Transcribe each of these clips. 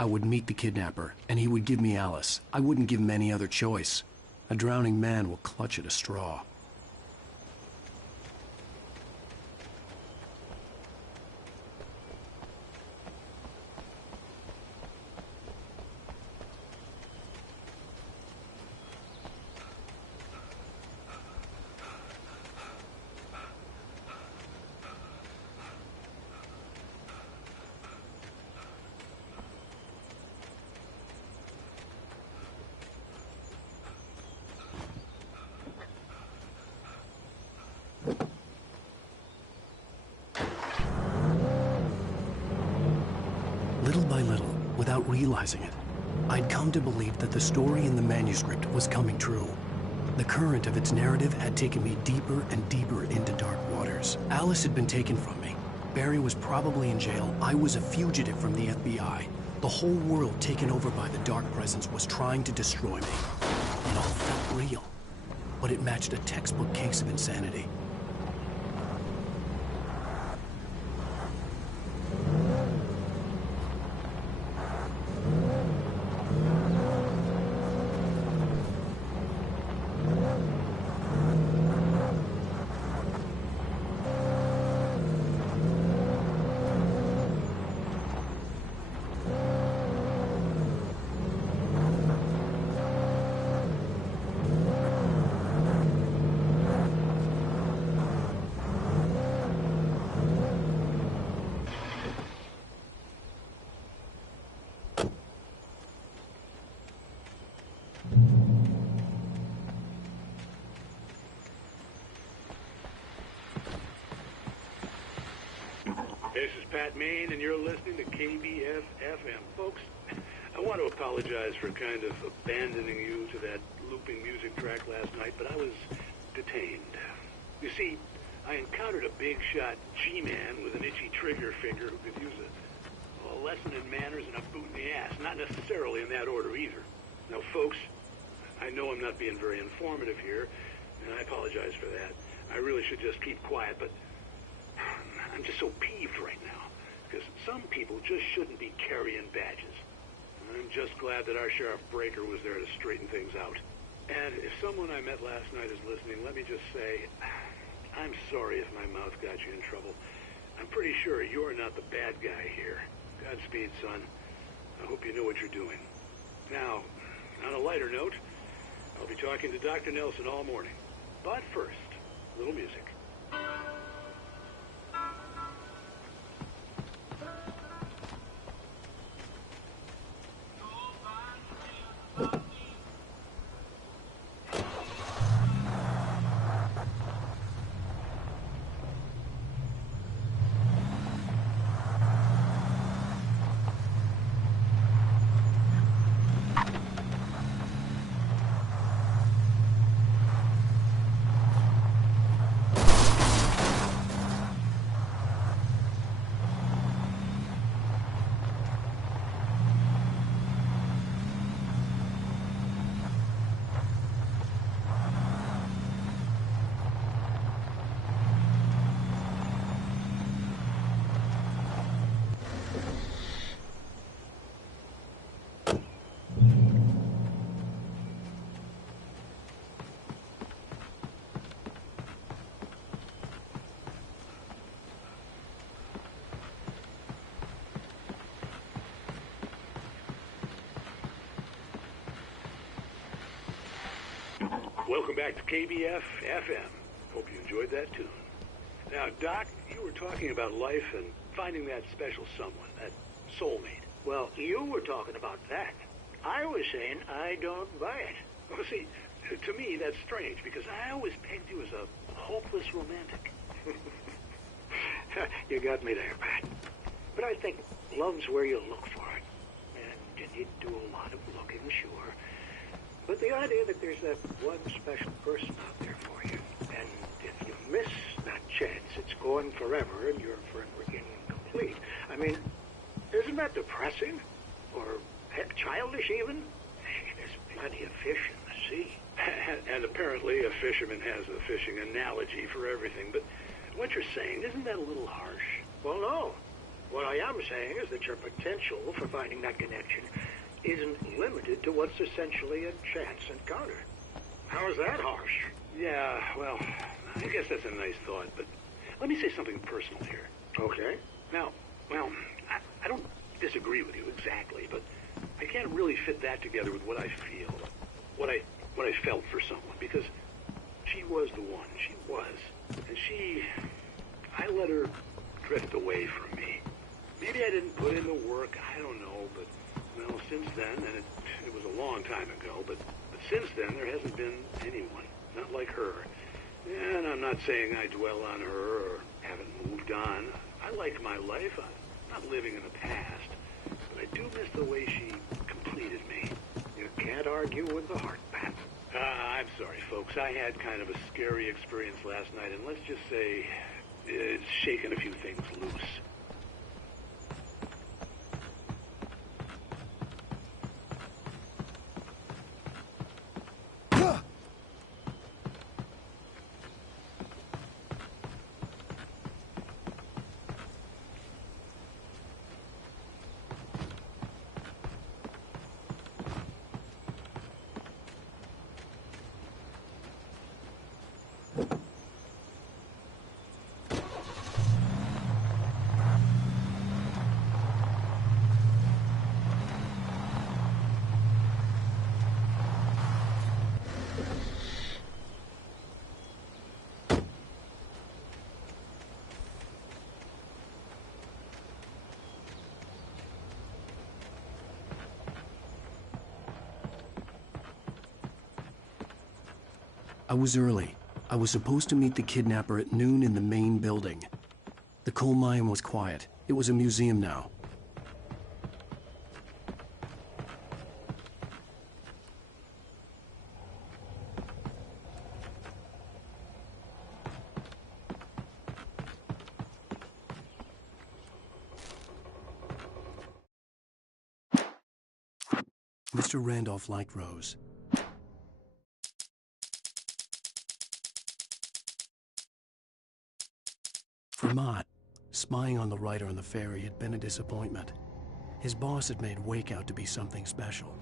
I would meet the kidnapper, and he would give me Alice. I wouldn't give him any other choice. A drowning man will clutch at a straw. Little by little, without realizing it, I'd come to believe that the story in the manuscript was coming true. The current of its narrative had taken me deeper and deeper into dark waters. Alice had been taken from me. Barry was probably in jail. I was a fugitive from the FBI. The whole world taken over by the dark presence was trying to destroy me. It all felt real, but it matched a textbook case of insanity. This is Pat Maine, and you're listening to KBF-FM. Folks, I want to apologize for kind of abandoning you to that looping music track last night, but I was detained. You see, I encountered a big-shot G-man with an itchy trigger finger who could use a lesson in manners and a boot in the ass. Not necessarily in that order, either. Now, folks, I know I'm not being very informative here, and I apologize for that. I really should just keep quiet, but I'm just so peeved right now, because some people just shouldn't be carrying badges. I'm just glad that our Sheriff Breaker was there to straighten things out. And if someone I met last night is listening, let me just say, I'm sorry if my mouth got you in trouble. I'm pretty sure you're not the bad guy here. Godspeed, son. I hope you know what you're doing. Now, on a lighter note, I'll be talking to Dr. Nelson all morning. But first, a little music. Welcome back to KBF-FM. Hope you enjoyed that tune. Now, Doc, you were talking about life and finding that special someone, that soulmate. Well, you were talking about that. I was saying I don't buy it. Well, see, to me, that's strange, because I always pegged you as a hopeless romantic. You got me there, Pat. But I think love's where you look for it. And you need to do a lot of looking, sure. But the idea that there's that one special person out there for you, and if you miss that chance, it's gone forever and you're forever incomplete. I mean, isn't that depressing? Or, heck, childish even? There's plenty of fish in the sea. And apparently a fisherman has a fishing analogy for everything. But what you're saying, isn't that a little harsh? Well, no. What I am saying is that your potential for finding that connection isn't limited to what's essentially a chance encounter. How is that harsh? Yeah, well, I guess that's a nice thought, but let me say something personal here. Okay. Now, well, I don't disagree with you exactly, but I can't really fit that together with what I feel, what I felt for someone, because she was the one. She was. And I let her drift away from me. Maybe I didn't put in the work, I don't know, but, well, since then, and it was a long time ago, but since then, there hasn't been anyone, not like her. And I'm not saying I dwell on her or haven't moved on. I like my life. I'm not living in the past, but I do miss the way she completed me. You can't argue with the heart, Pat. I'm sorry, folks. I had kind of a scary experience last night, and let's just say it's shaken a few things loose. I was early. I was supposed to meet the kidnapper at noon in the main building. The coal mine was quiet. It was a museum now. Mr. Randolph liked Rose. For Mott, spying on the writer on the ferry had been a disappointment. His boss had made Wake out to be something special.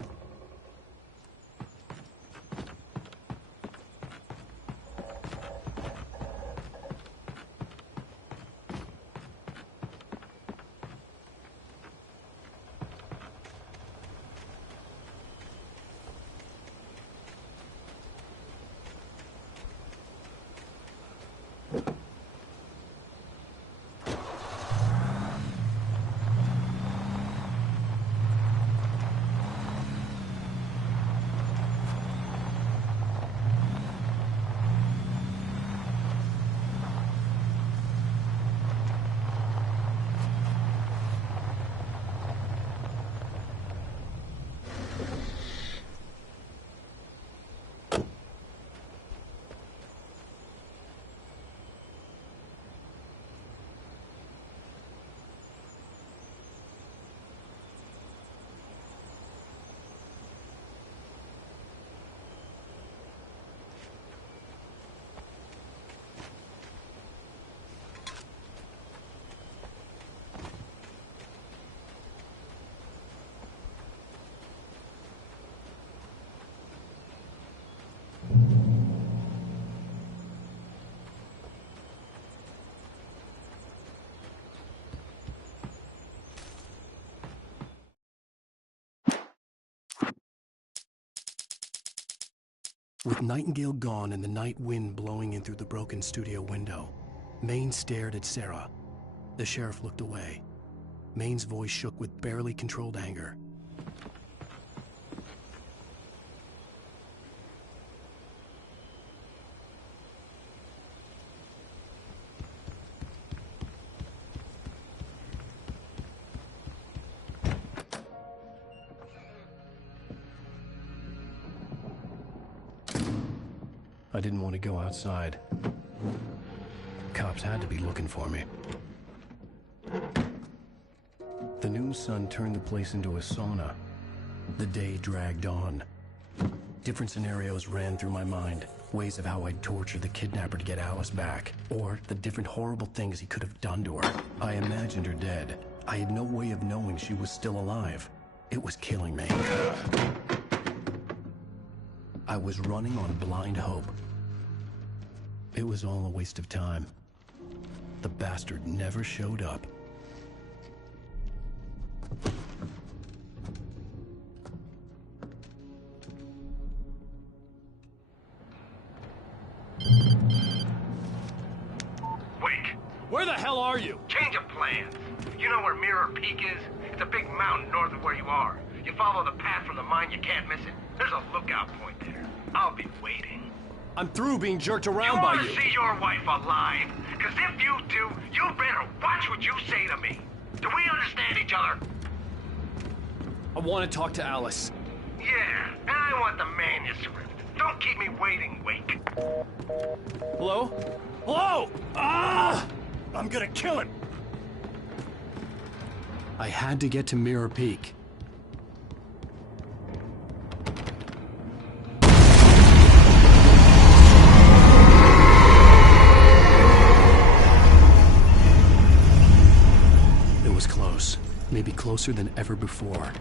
With Nightingale gone and the night wind blowing in through the broken studio window, Maine stared at Sarah. The sheriff looked away. Maine's voice shook with barely controlled anger. I didn't want to go outside. Cops had to be looking for me. The noon sun turned the place into a sauna. The day dragged on. Different scenarios ran through my mind. Ways of how I'd torture the kidnapper to get Alice back. Or the different horrible things he could have done to her. I imagined her dead. I had no way of knowing she was still alive. It was killing me. I was running on blind hope. It was all a waste of time. The bastard never showed up. Wake! Where the hell are you? Change of plans. You know where Mirror Peak is? It's a big mountain north of where you are. You follow the path from the mine, you can't miss it. There's a lookout point there. I'll be waiting. I'm through being jerked around You by want you. to see your wife alive? Because if you do, you better watch what you say to me. Do we understand each other? I want to talk to Alice. Yeah, and I want the manuscript. Don't keep me waiting, Wake. Hello? Hello! Ah! I'm gonna kill him. I had to get to Mirror Peak. It was close. Maybe closer than ever before.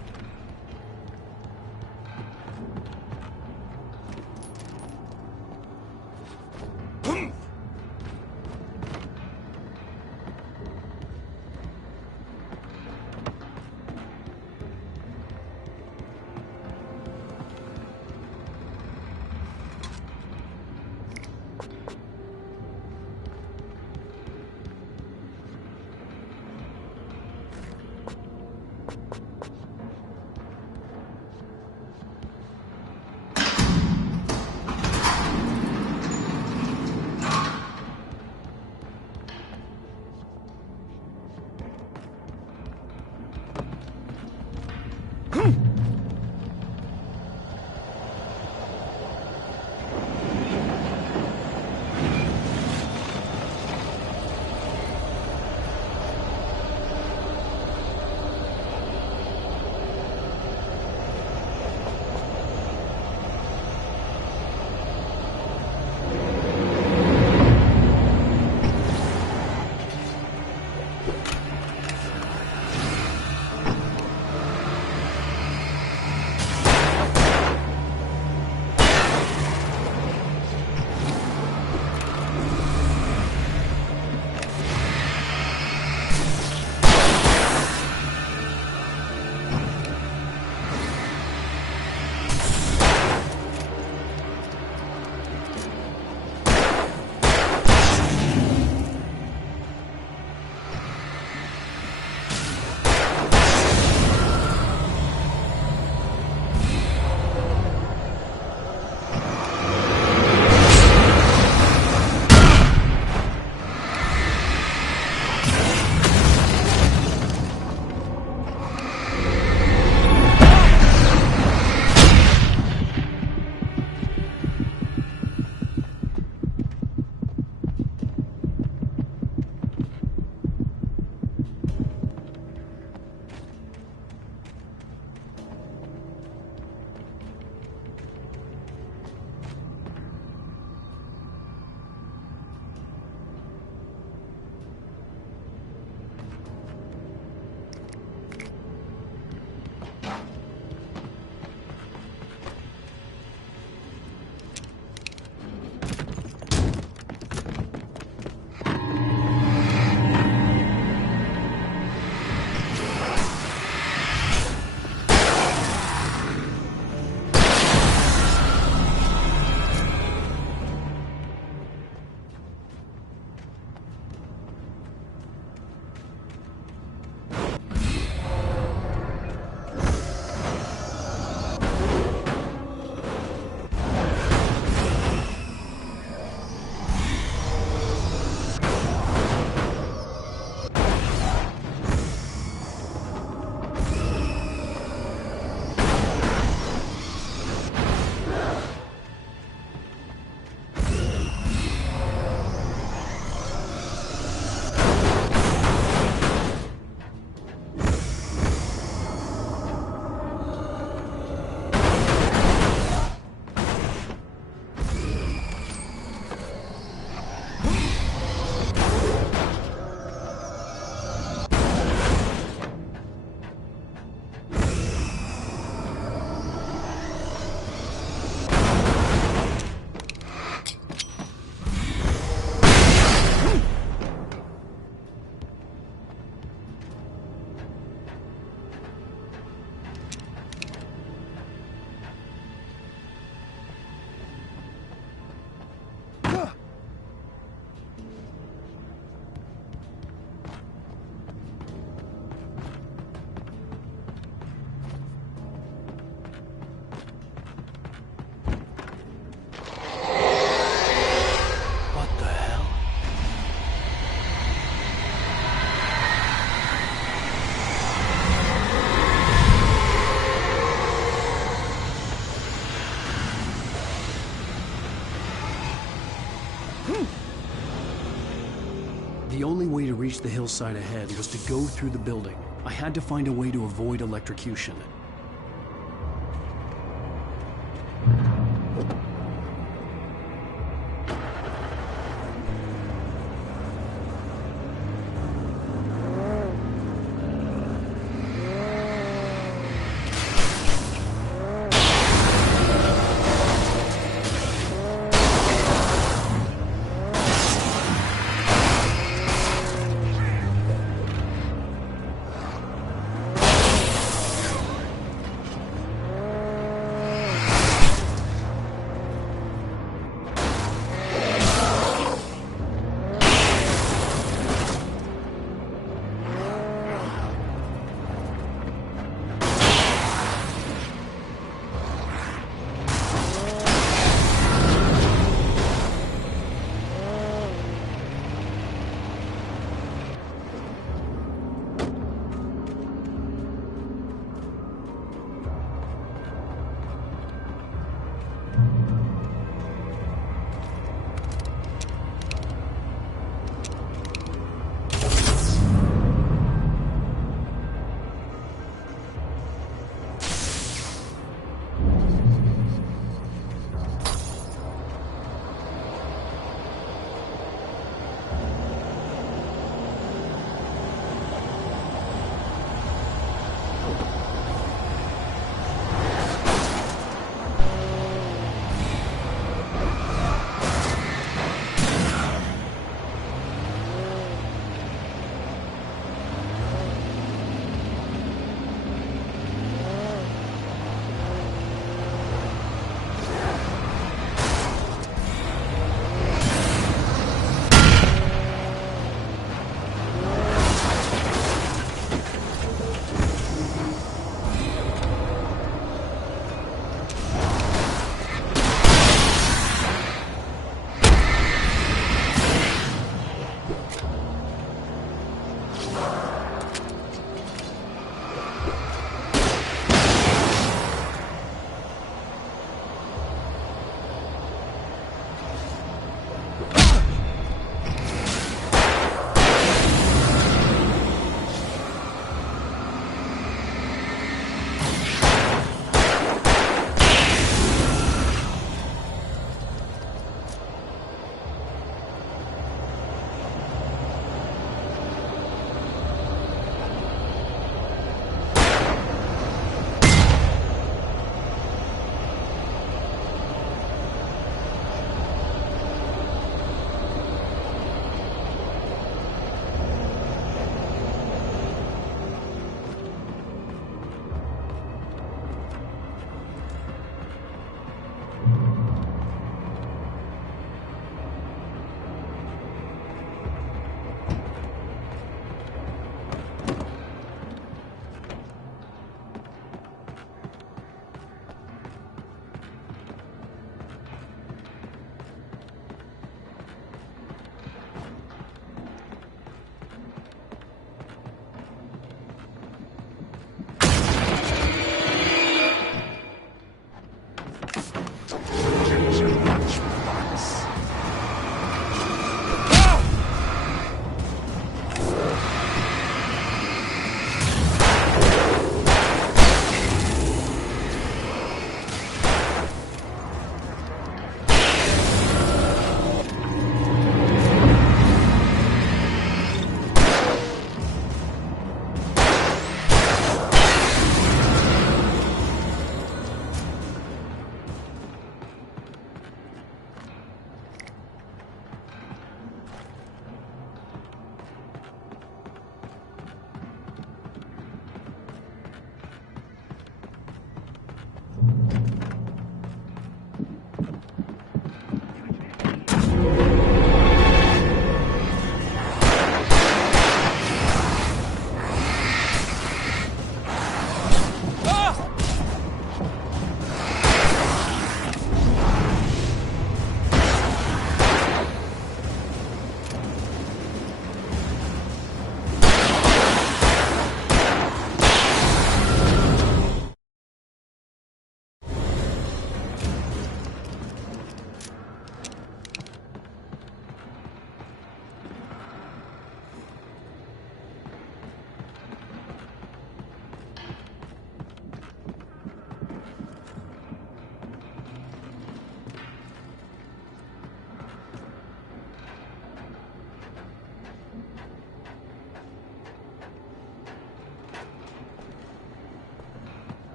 The only way to reach the hillside ahead was to go through the building. I had to find a way to avoid electrocution.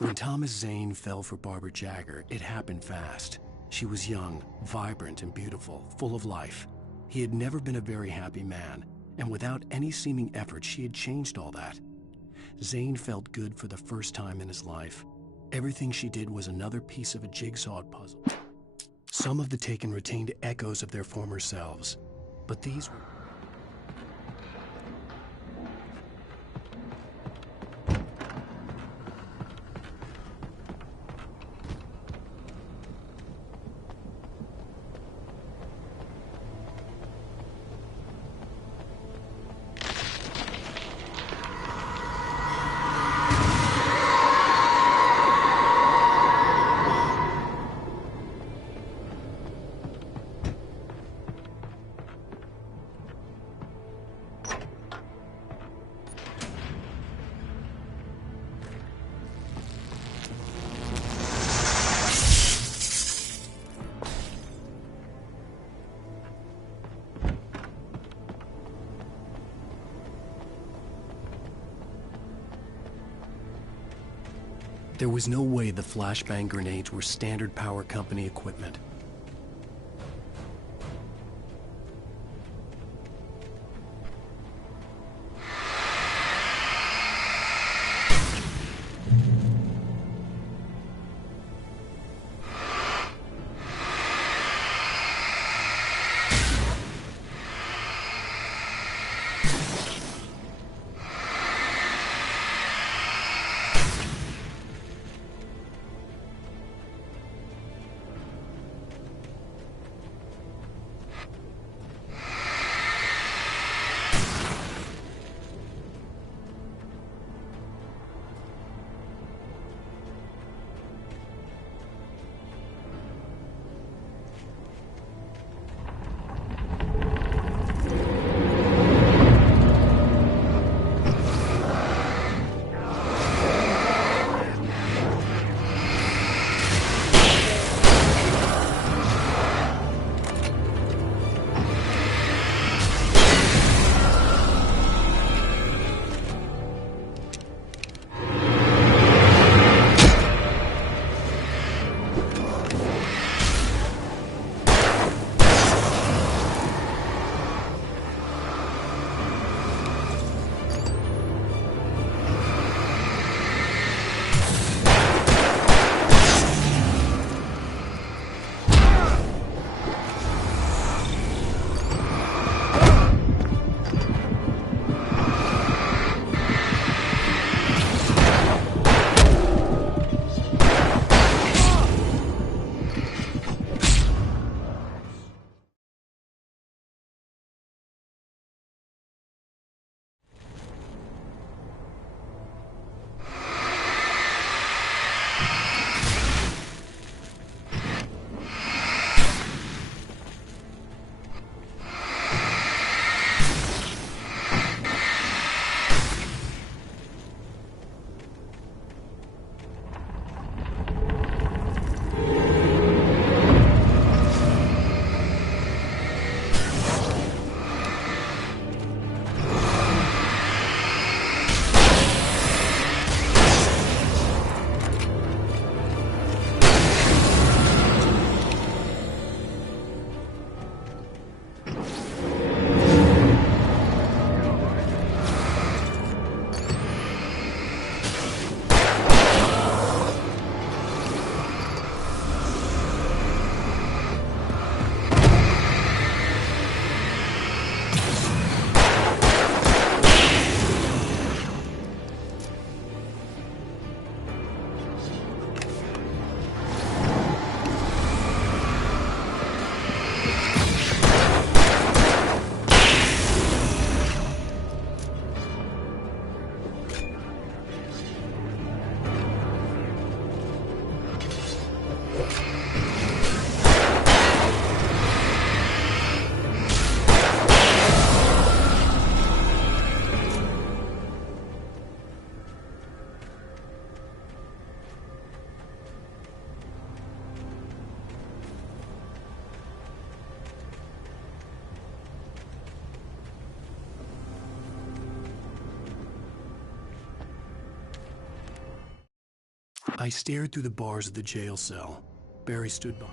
When Thomas Zane fell for Barbara Jagger, it happened fast. She was young, vibrant, and beautiful, full of life. He had never been a very happy man, and without any seeming effort, she had changed all that. Zane felt good for the first time in his life. Everything she did was another piece of a jigsaw puzzle. Some of the taken retained echoes of their former selves, but these were... There was no way the flashbang grenades were Standard Power Company equipment. I stared through the bars of the jail cell. Barry stood by.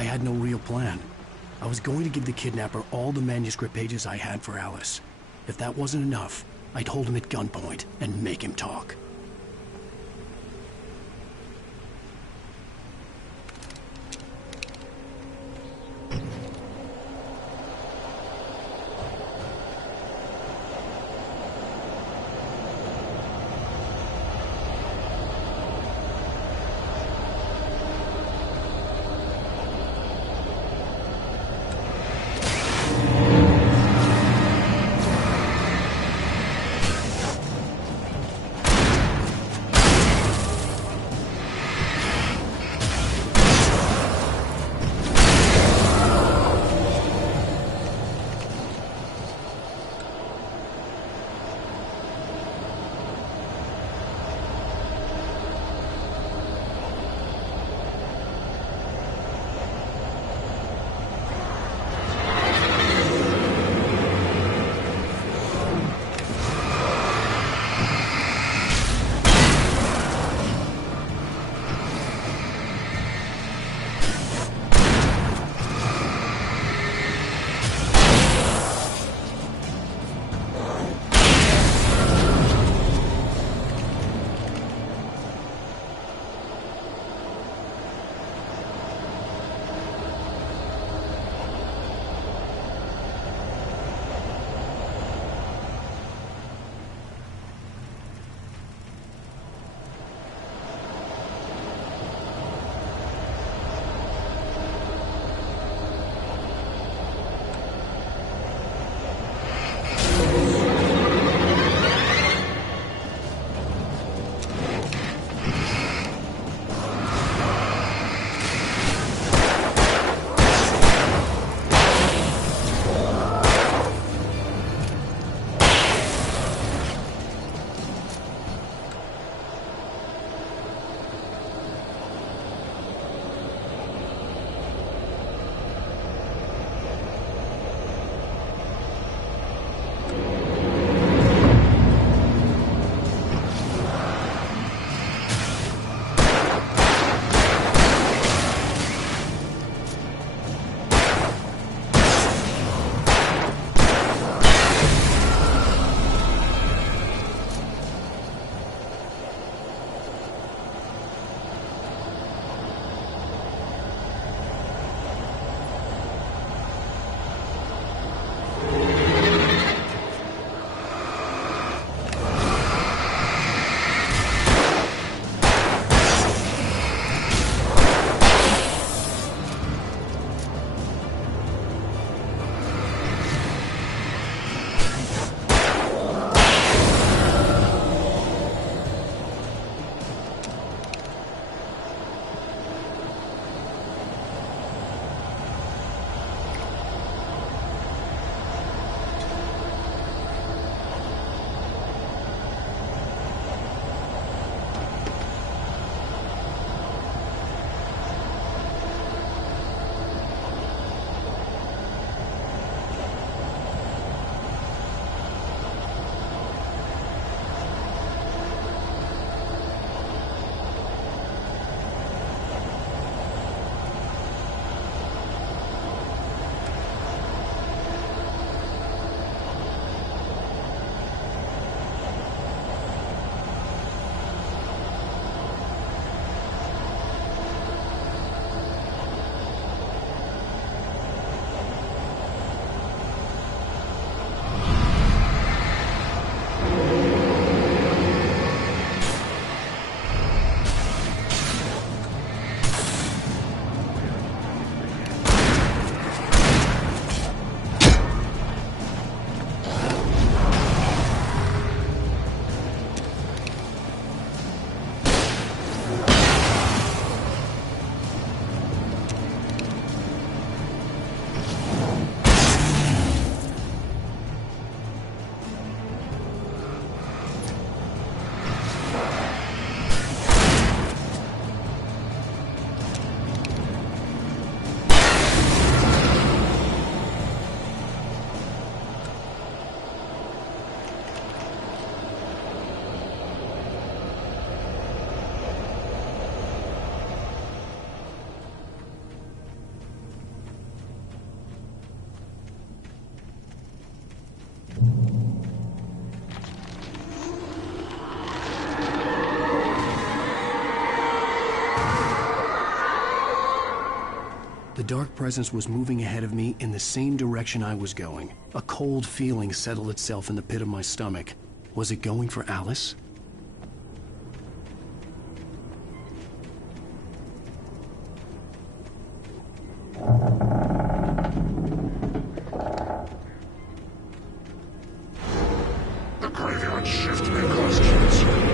I had no real plan. I was going to give the kidnapper all the manuscript pages I had for Alice. If that wasn't enough, I'd hold him at gunpoint and make him talk. The dark presence was moving ahead of me in the same direction I was going. A cold feeling settled itself in the pit of my stomach. Was it going for Alice? The graveyard shift may cause cancer.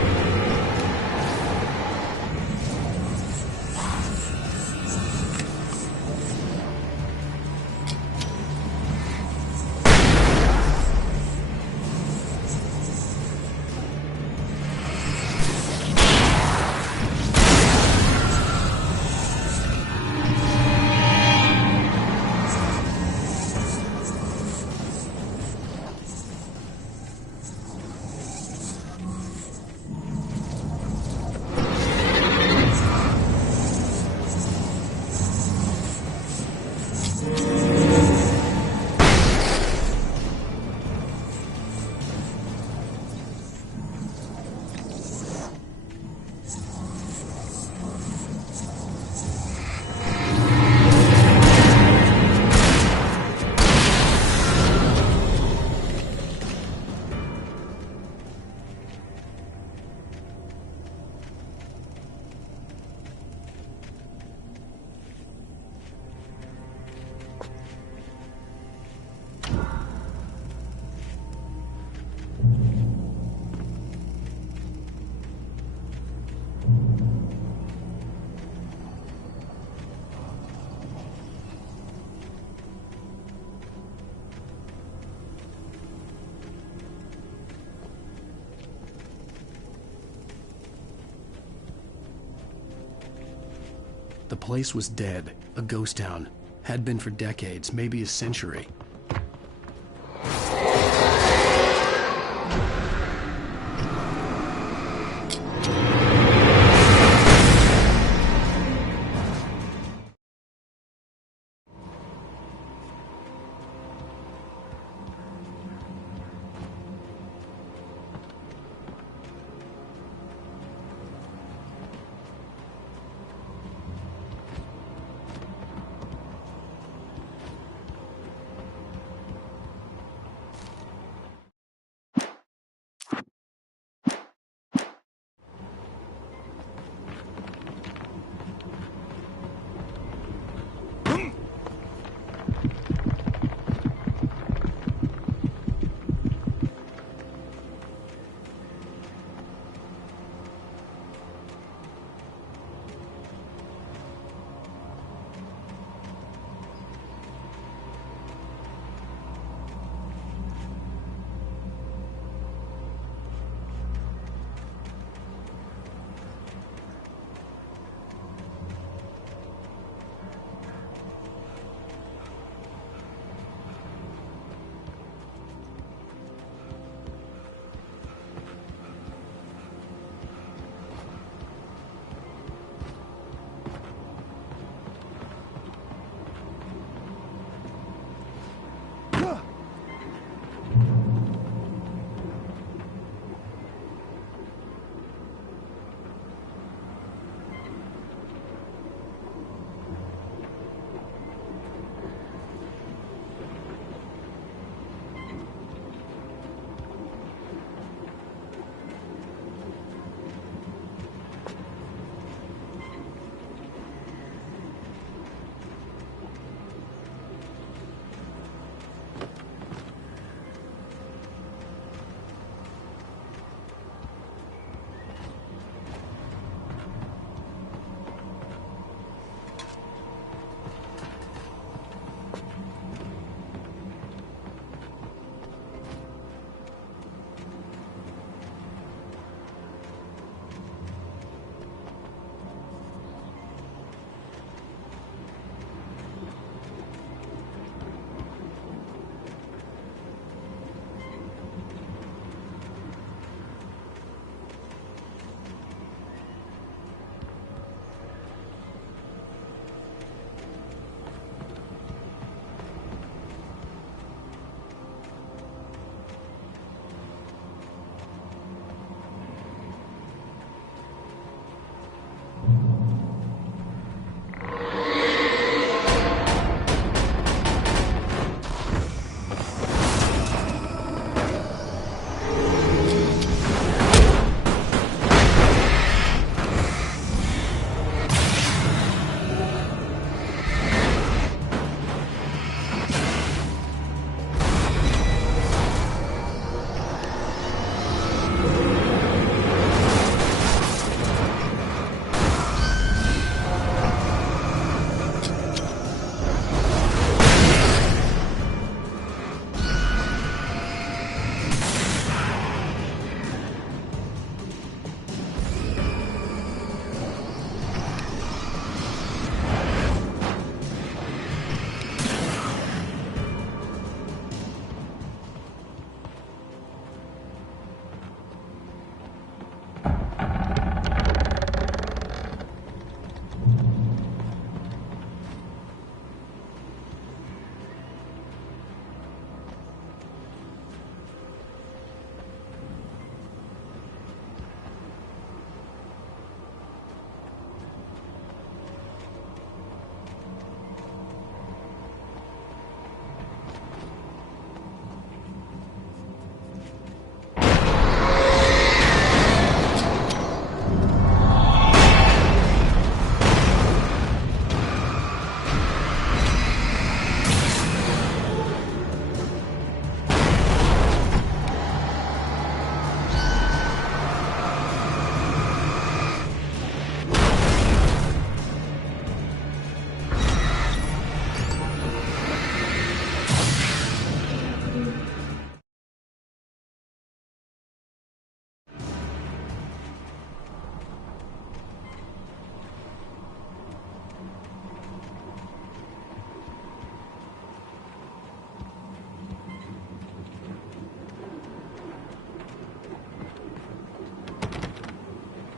The place was dead, a ghost town. Had been for decades, maybe a century.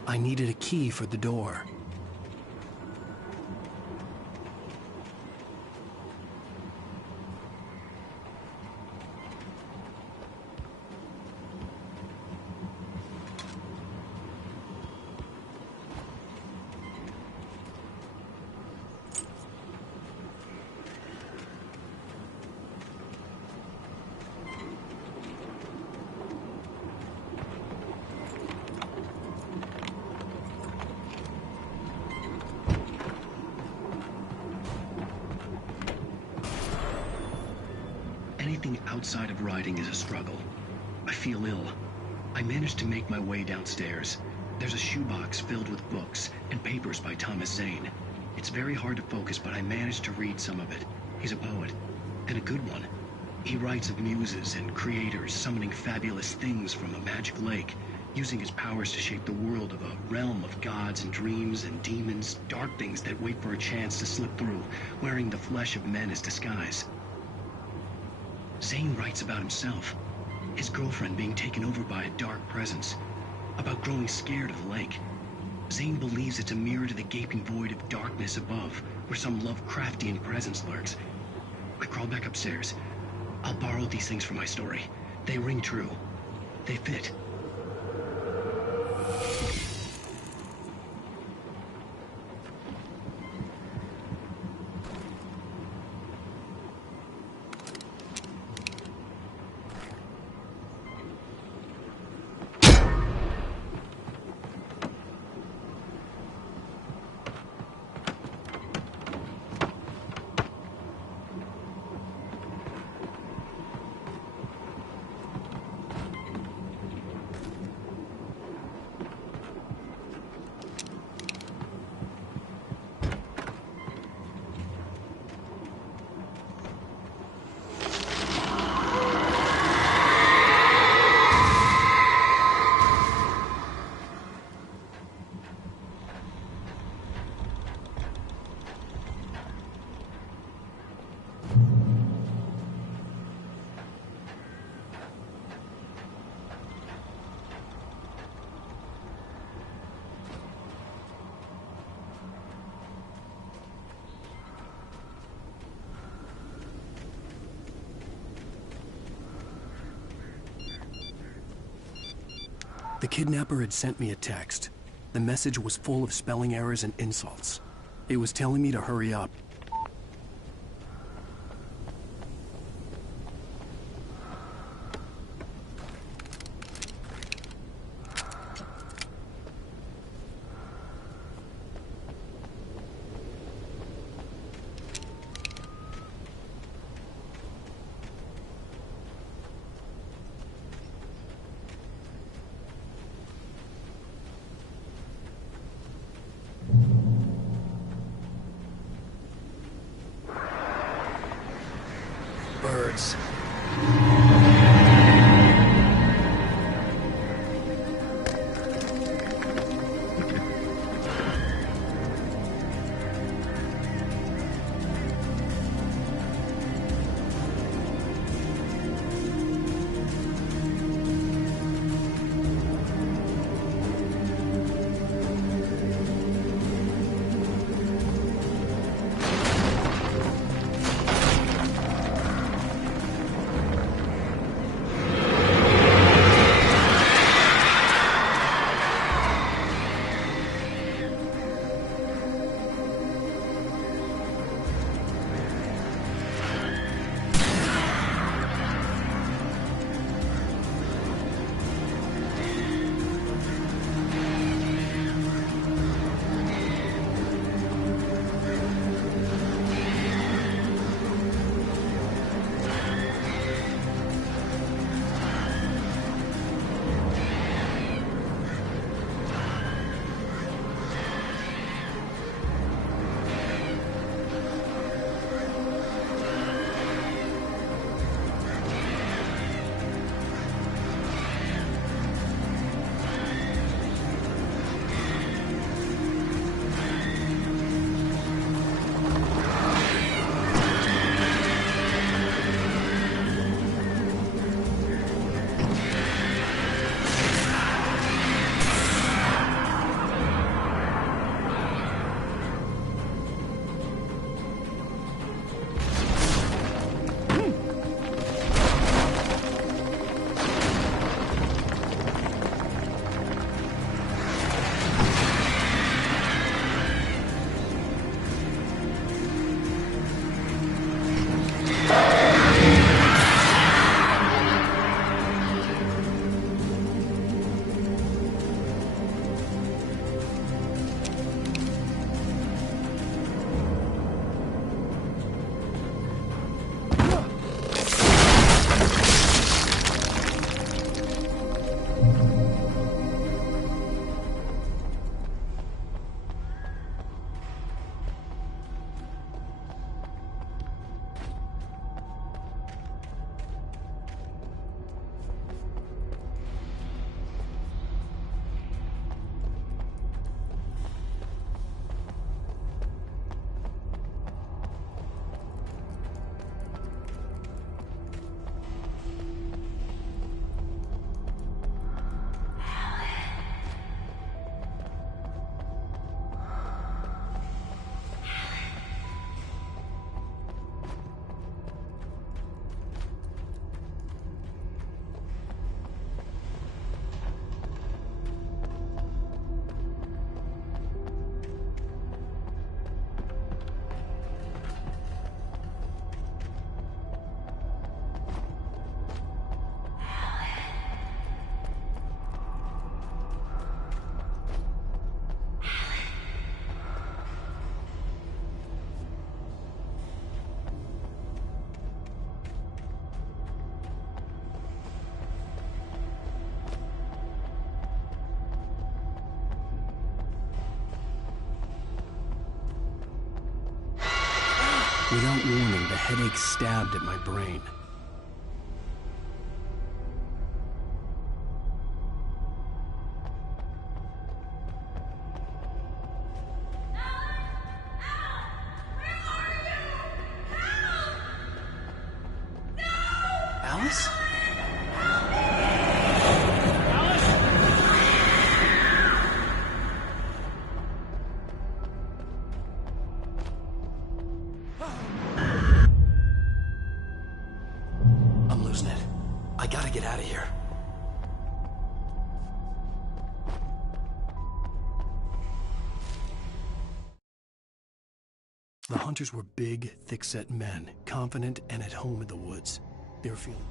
I needed a key for the door. Anything outside of writing is a struggle. I feel ill. I managed to make my way downstairs. There's a shoebox filled with books and papers by Thomas Zane. It's very hard to focus, but I managed to read some of it. He's a poet, and a good one. He writes of muses and creators summoning fabulous things from a magic lake, using his powers to shape the world of a realm of gods and dreams and demons, dark things that wait for a chance to slip through, wearing the flesh of men as disguise. Zane writes about himself, his girlfriend being taken over by a dark presence, about growing scared of the lake. Zane believes it's a mirror to the gaping void of darkness above, where some Lovecraftian presence lurks. I crawl back upstairs. I'll borrow these things for my story. They ring true. They fit. The kidnapper had sent me a text. The message was full of spelling errors and insults. It was telling me to hurry up. Birds. Without warning, the headache stabbed at my brain. Alice? I'm losing it. I gotta get out of here. The hunters were big, thick-set men, confident and at home in the woods. They were feeling...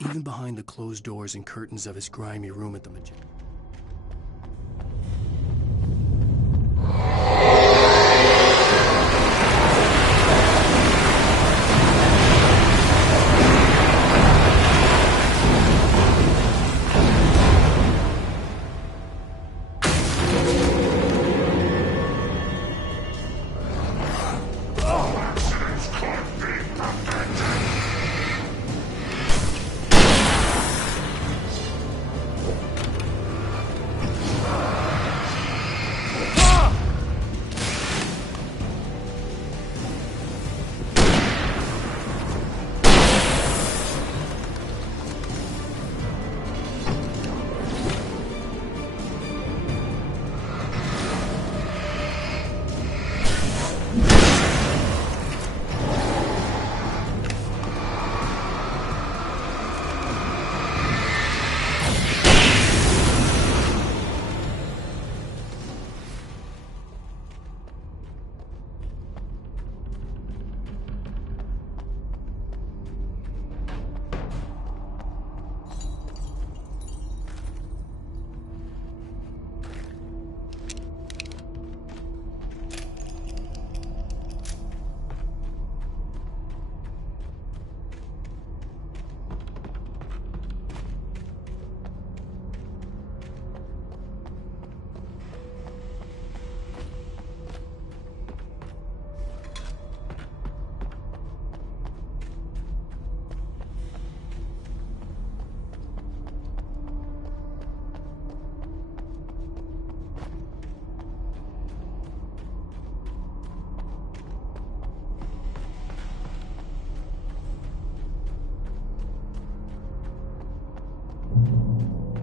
Even behind the closed doors and curtains of his grimy room at the Magician.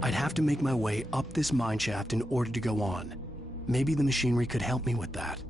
I'd have to make my way up this mineshaft in order to go on. Maybe the machinery could help me with that.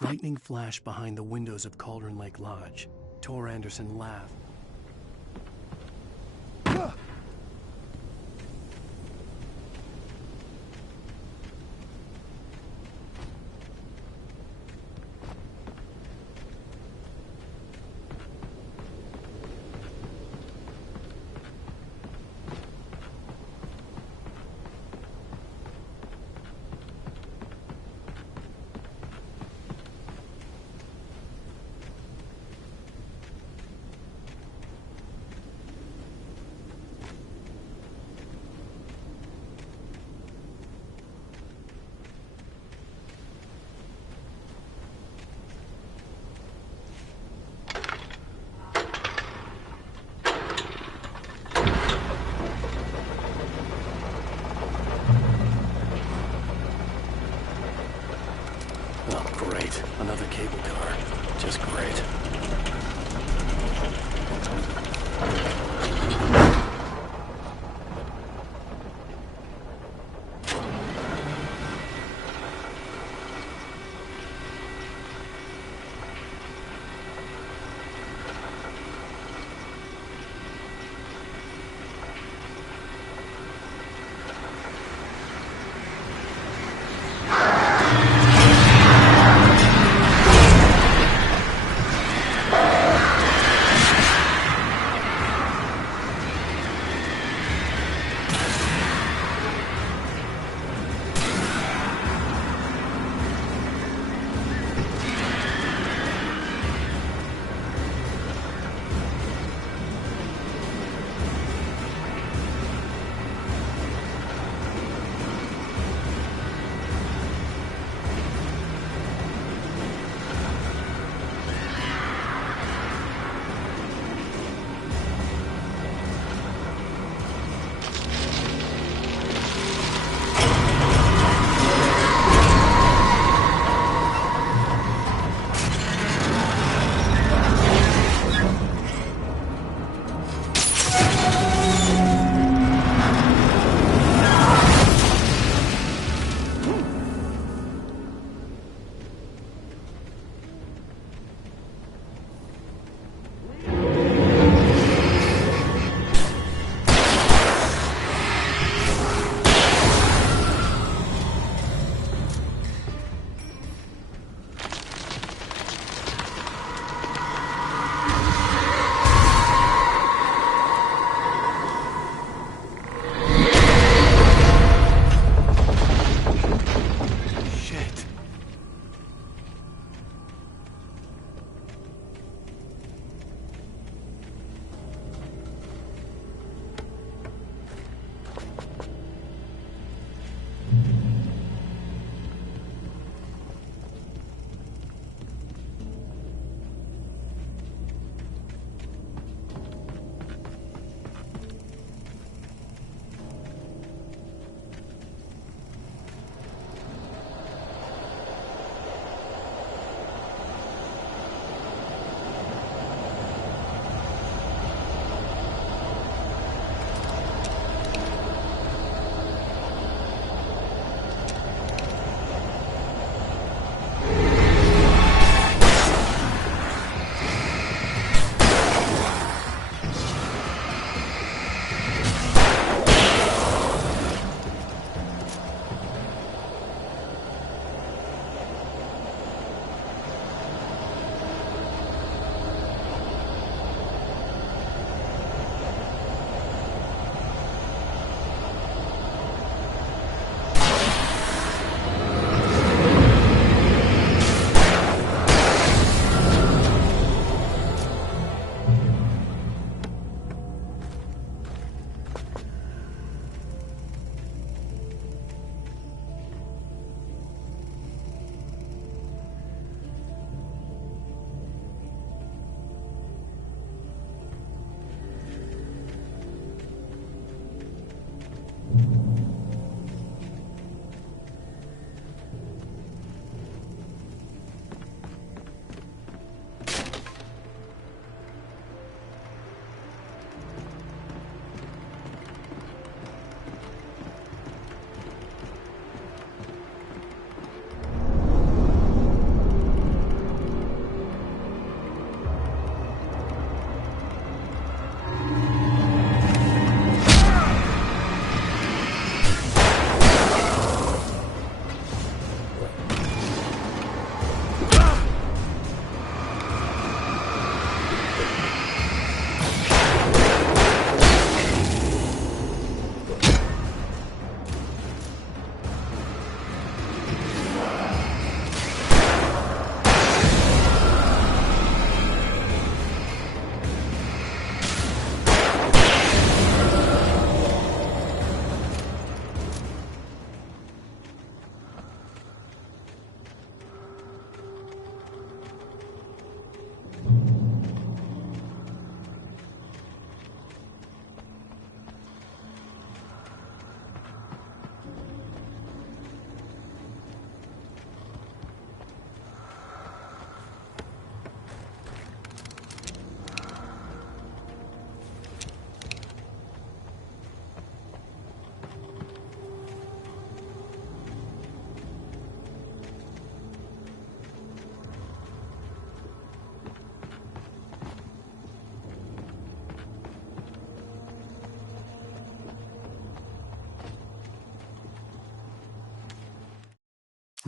Lightning flashed behind the windows of Cauldron Lake Lodge. Tor Anderson laughed. Another cable car. Just great.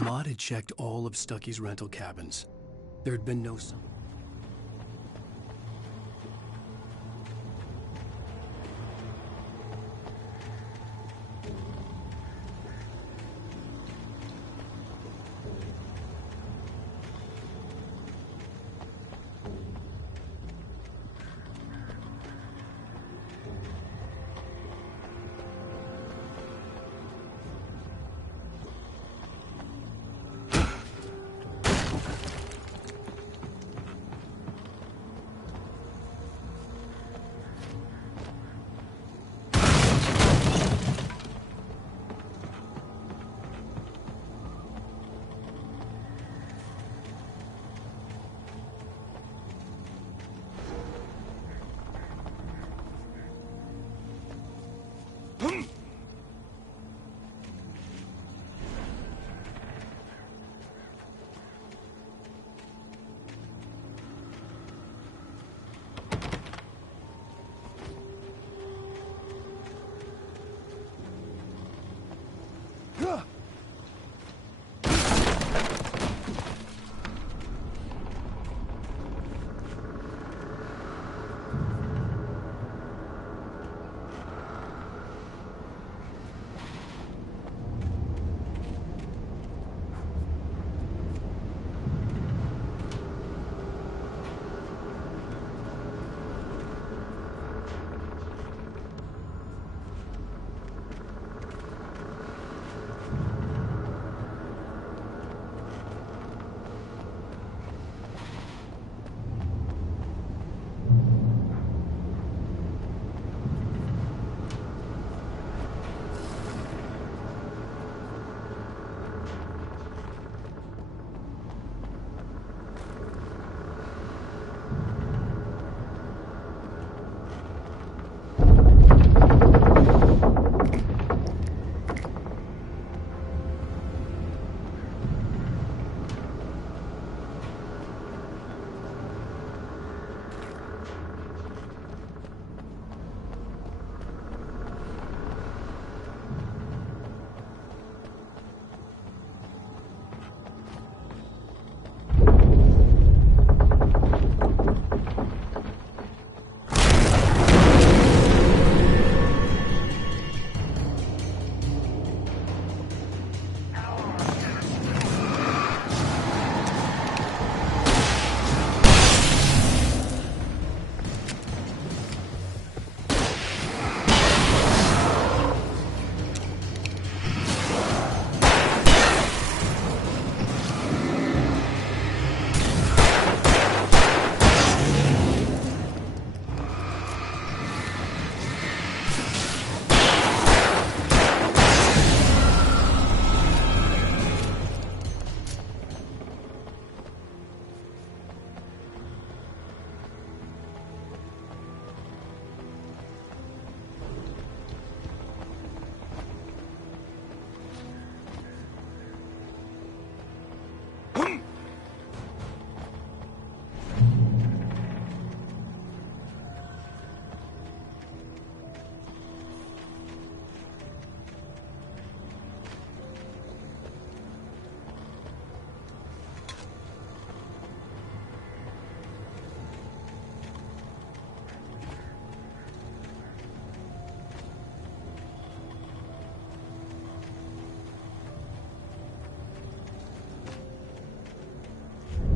Maud had checked all of Stucky's rental cabins. There had been no sign.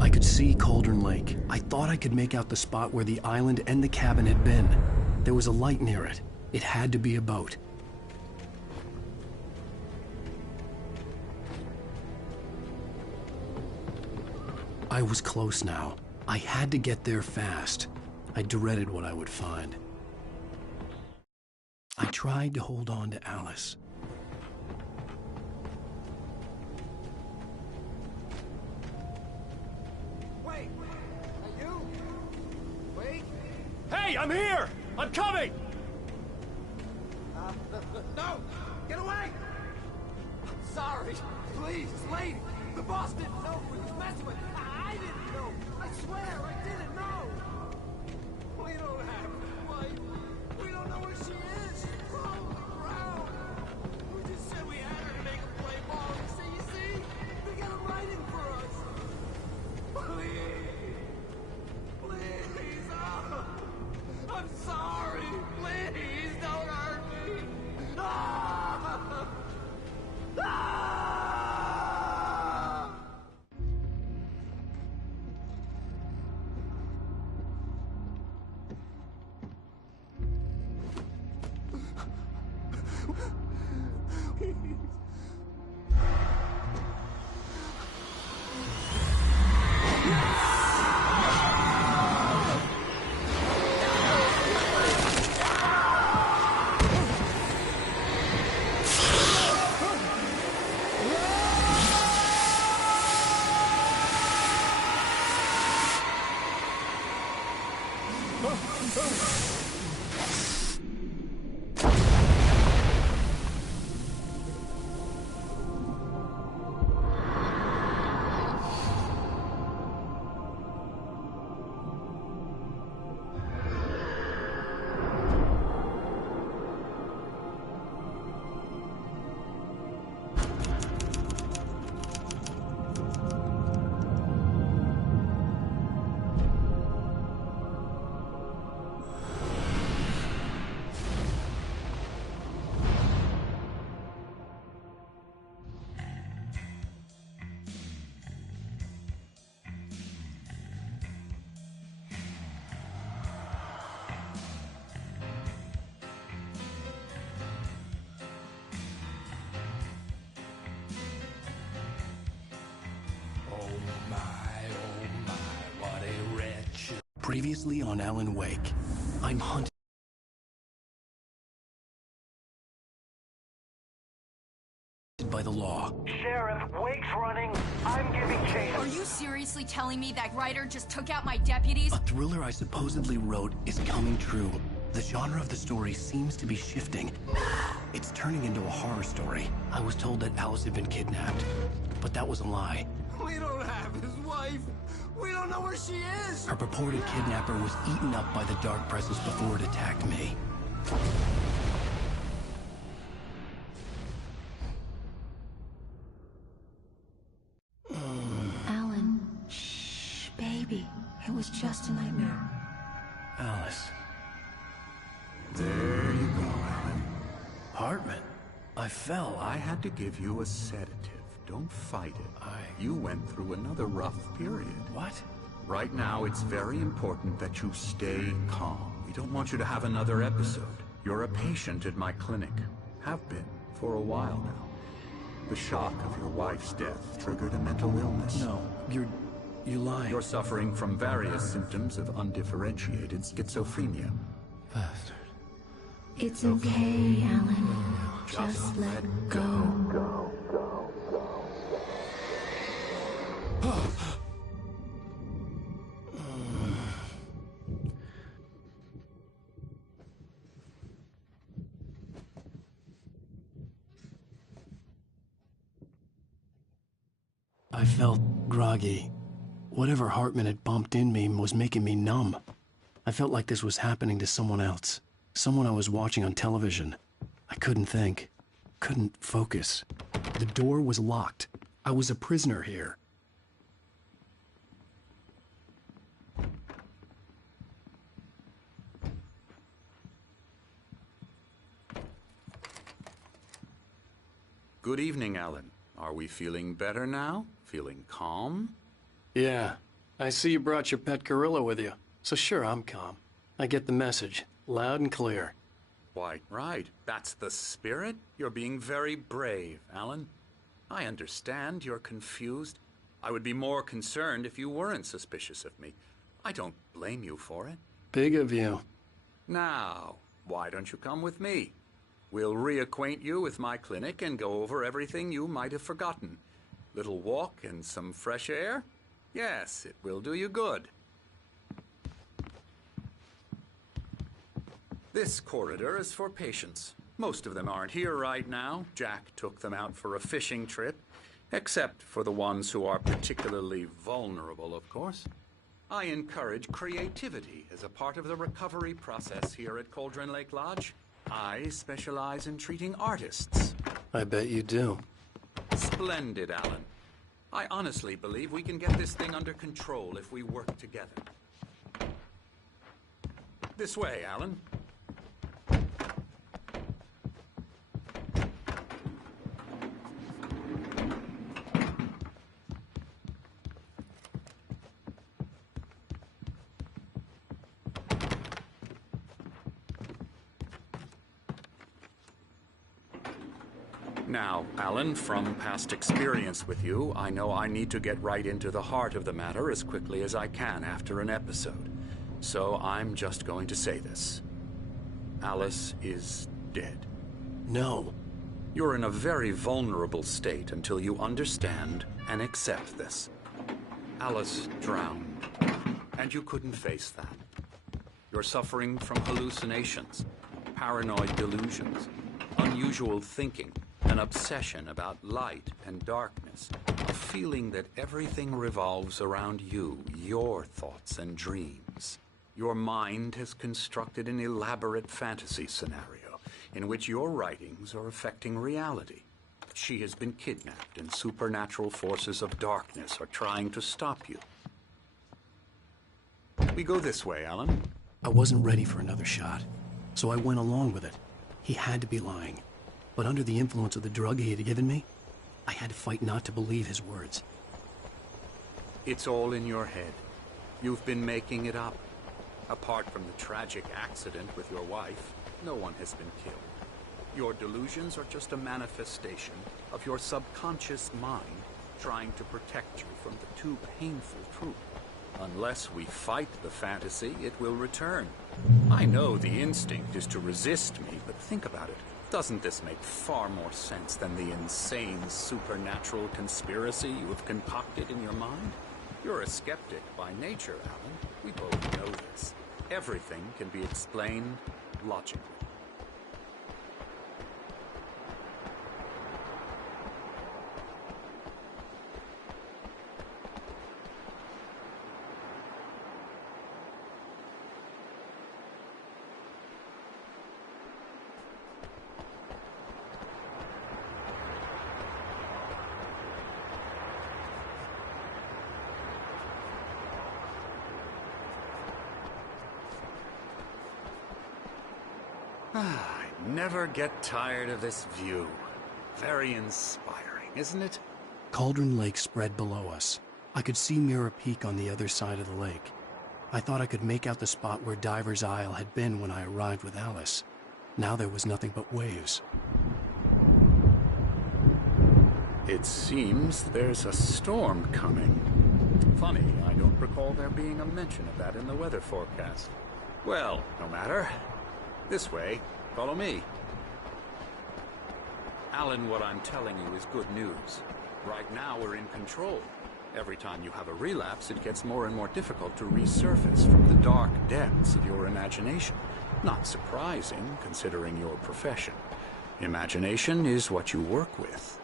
I could see Cauldron Lake. I thought I could make out the spot where the island and the cabin had been. There was a light near it. It had to be a boat. I was close now. I had to get there fast. I dreaded what I would find. I tried to hold on to Alice. Wait! Are you? Wait! Hey, I'm here! I'm coming! No! Get away! I'm sorry. Please, lady. The boss didn't know we was messing with. I didn't know. I swear, I didn't know. We don't have a wife. We don't know where she is. She's on the ground. We just said we had her to make a play ball. You see? We Previously on 앨런웨이크, I'm hunted by the law. Sheriff, Wake's running. I'm giving chase. Are you seriously telling me that writer just took out my deputies? A thriller I supposedly wrote is coming true. The genre of the story seems to be shifting. It's turning into a horror story. I was told that Alice had been kidnapped, but that was a lie. We don't have his wife. We don't know where she is. Her purported kidnapper was eaten up by the dark presence before it attacked me. Alan, shh, baby. It was just a nightmare. Alice. There you go, Alan. Hartman. I fell. I had to give you a sedative. Don't fight it. You went through another rough period. What? Right now, it's very important that you stay calm. We don't want you to have another episode. You're a patient at my clinic. Have been for a while now. The shock of your wife's death triggered a mental illness. No, you're lying. You're suffering from various symptoms of undifferentiated schizophrenia. Bastard. It's okay, Alan. Just let go. I felt groggy. Whatever Hartman had bumped in me was making me numb. I felt like this was happening to someone else. Someone I was watching on television. I couldn't think. Couldn't focus. The door was locked. I was a prisoner here. Good evening, Alan. Are we feeling better now? Feeling calm? Yeah. I see you brought your pet gorilla with you. So sure, I'm calm. I get the message. Loud and clear. Why, right. That's the spirit. You're being very brave, Alan. I understand you're confused. I would be more concerned if you weren't suspicious of me. I don't blame you for it. Big of you. Now, why don't you come with me? We'll reacquaint you with my clinic and go over everything you might have forgotten. Little walk and some fresh air? Yes, it will do you good. This corridor is for patients. Most of them aren't here right now. Jack took them out for a fishing trip, except for the ones who are particularly vulnerable, of course. I encourage creativity as a part of the recovery process here at Cauldron Lake Lodge. I specialize in treating artists. I bet you do. Splendid, Alan. I honestly believe we can get this thing under control if we work together. This way, Alan. Now, Alan, from past experience with you, I know I need to get right into the heart of the matter as quickly as I can after an episode. So I'm just going to say this. Alice is dead. No. You're in a very vulnerable state until you understand and accept this. Alice drowned, and you couldn't face that. You're suffering from hallucinations, paranoid delusions, unusual thinking, an obsession about light and darkness, a feeling that everything revolves around you, your thoughts and dreams. Your mind has constructed an elaborate fantasy scenario in which your writings are affecting reality. She has been kidnapped and supernatural forces of darkness are trying to stop you. We go this way, Alan. I wasn't ready for another shot, so I went along with it. He had to be lying. But under the influence of the drug he had given me, I had to fight not to believe his words. It's all in your head. You've been making it up. Apart from the tragic accident with your wife, no one has been killed. Your delusions are just a manifestation of your subconscious mind trying to protect you from the too painful truth. Unless we fight the fantasy, it will return. I know the instinct is to resist me, but think about it. Doesn't this make far more sense than the insane supernatural conspiracy you have concocted in your mind? You're a skeptic by nature, Alan. We both know this. Everything can be explained logically. I never get tired of this view. Very inspiring, isn't it? Cauldron Lake spread below us. I could see Mirror Peak on the other side of the lake. I thought I could make out the spot where Diver's Isle had been when I arrived with Alice. Now there was nothing but waves. It seems there's a storm coming. Funny, I don't recall there being a mention of that in the weather forecast. Well, no matter. This way. Follow me. Alan, what I'm telling you is good news. Right now we're in control. Every time you have a relapse, it gets more and more difficult to resurface from the dark depths of your imagination. Not surprising, considering your profession. Imagination is what you work with.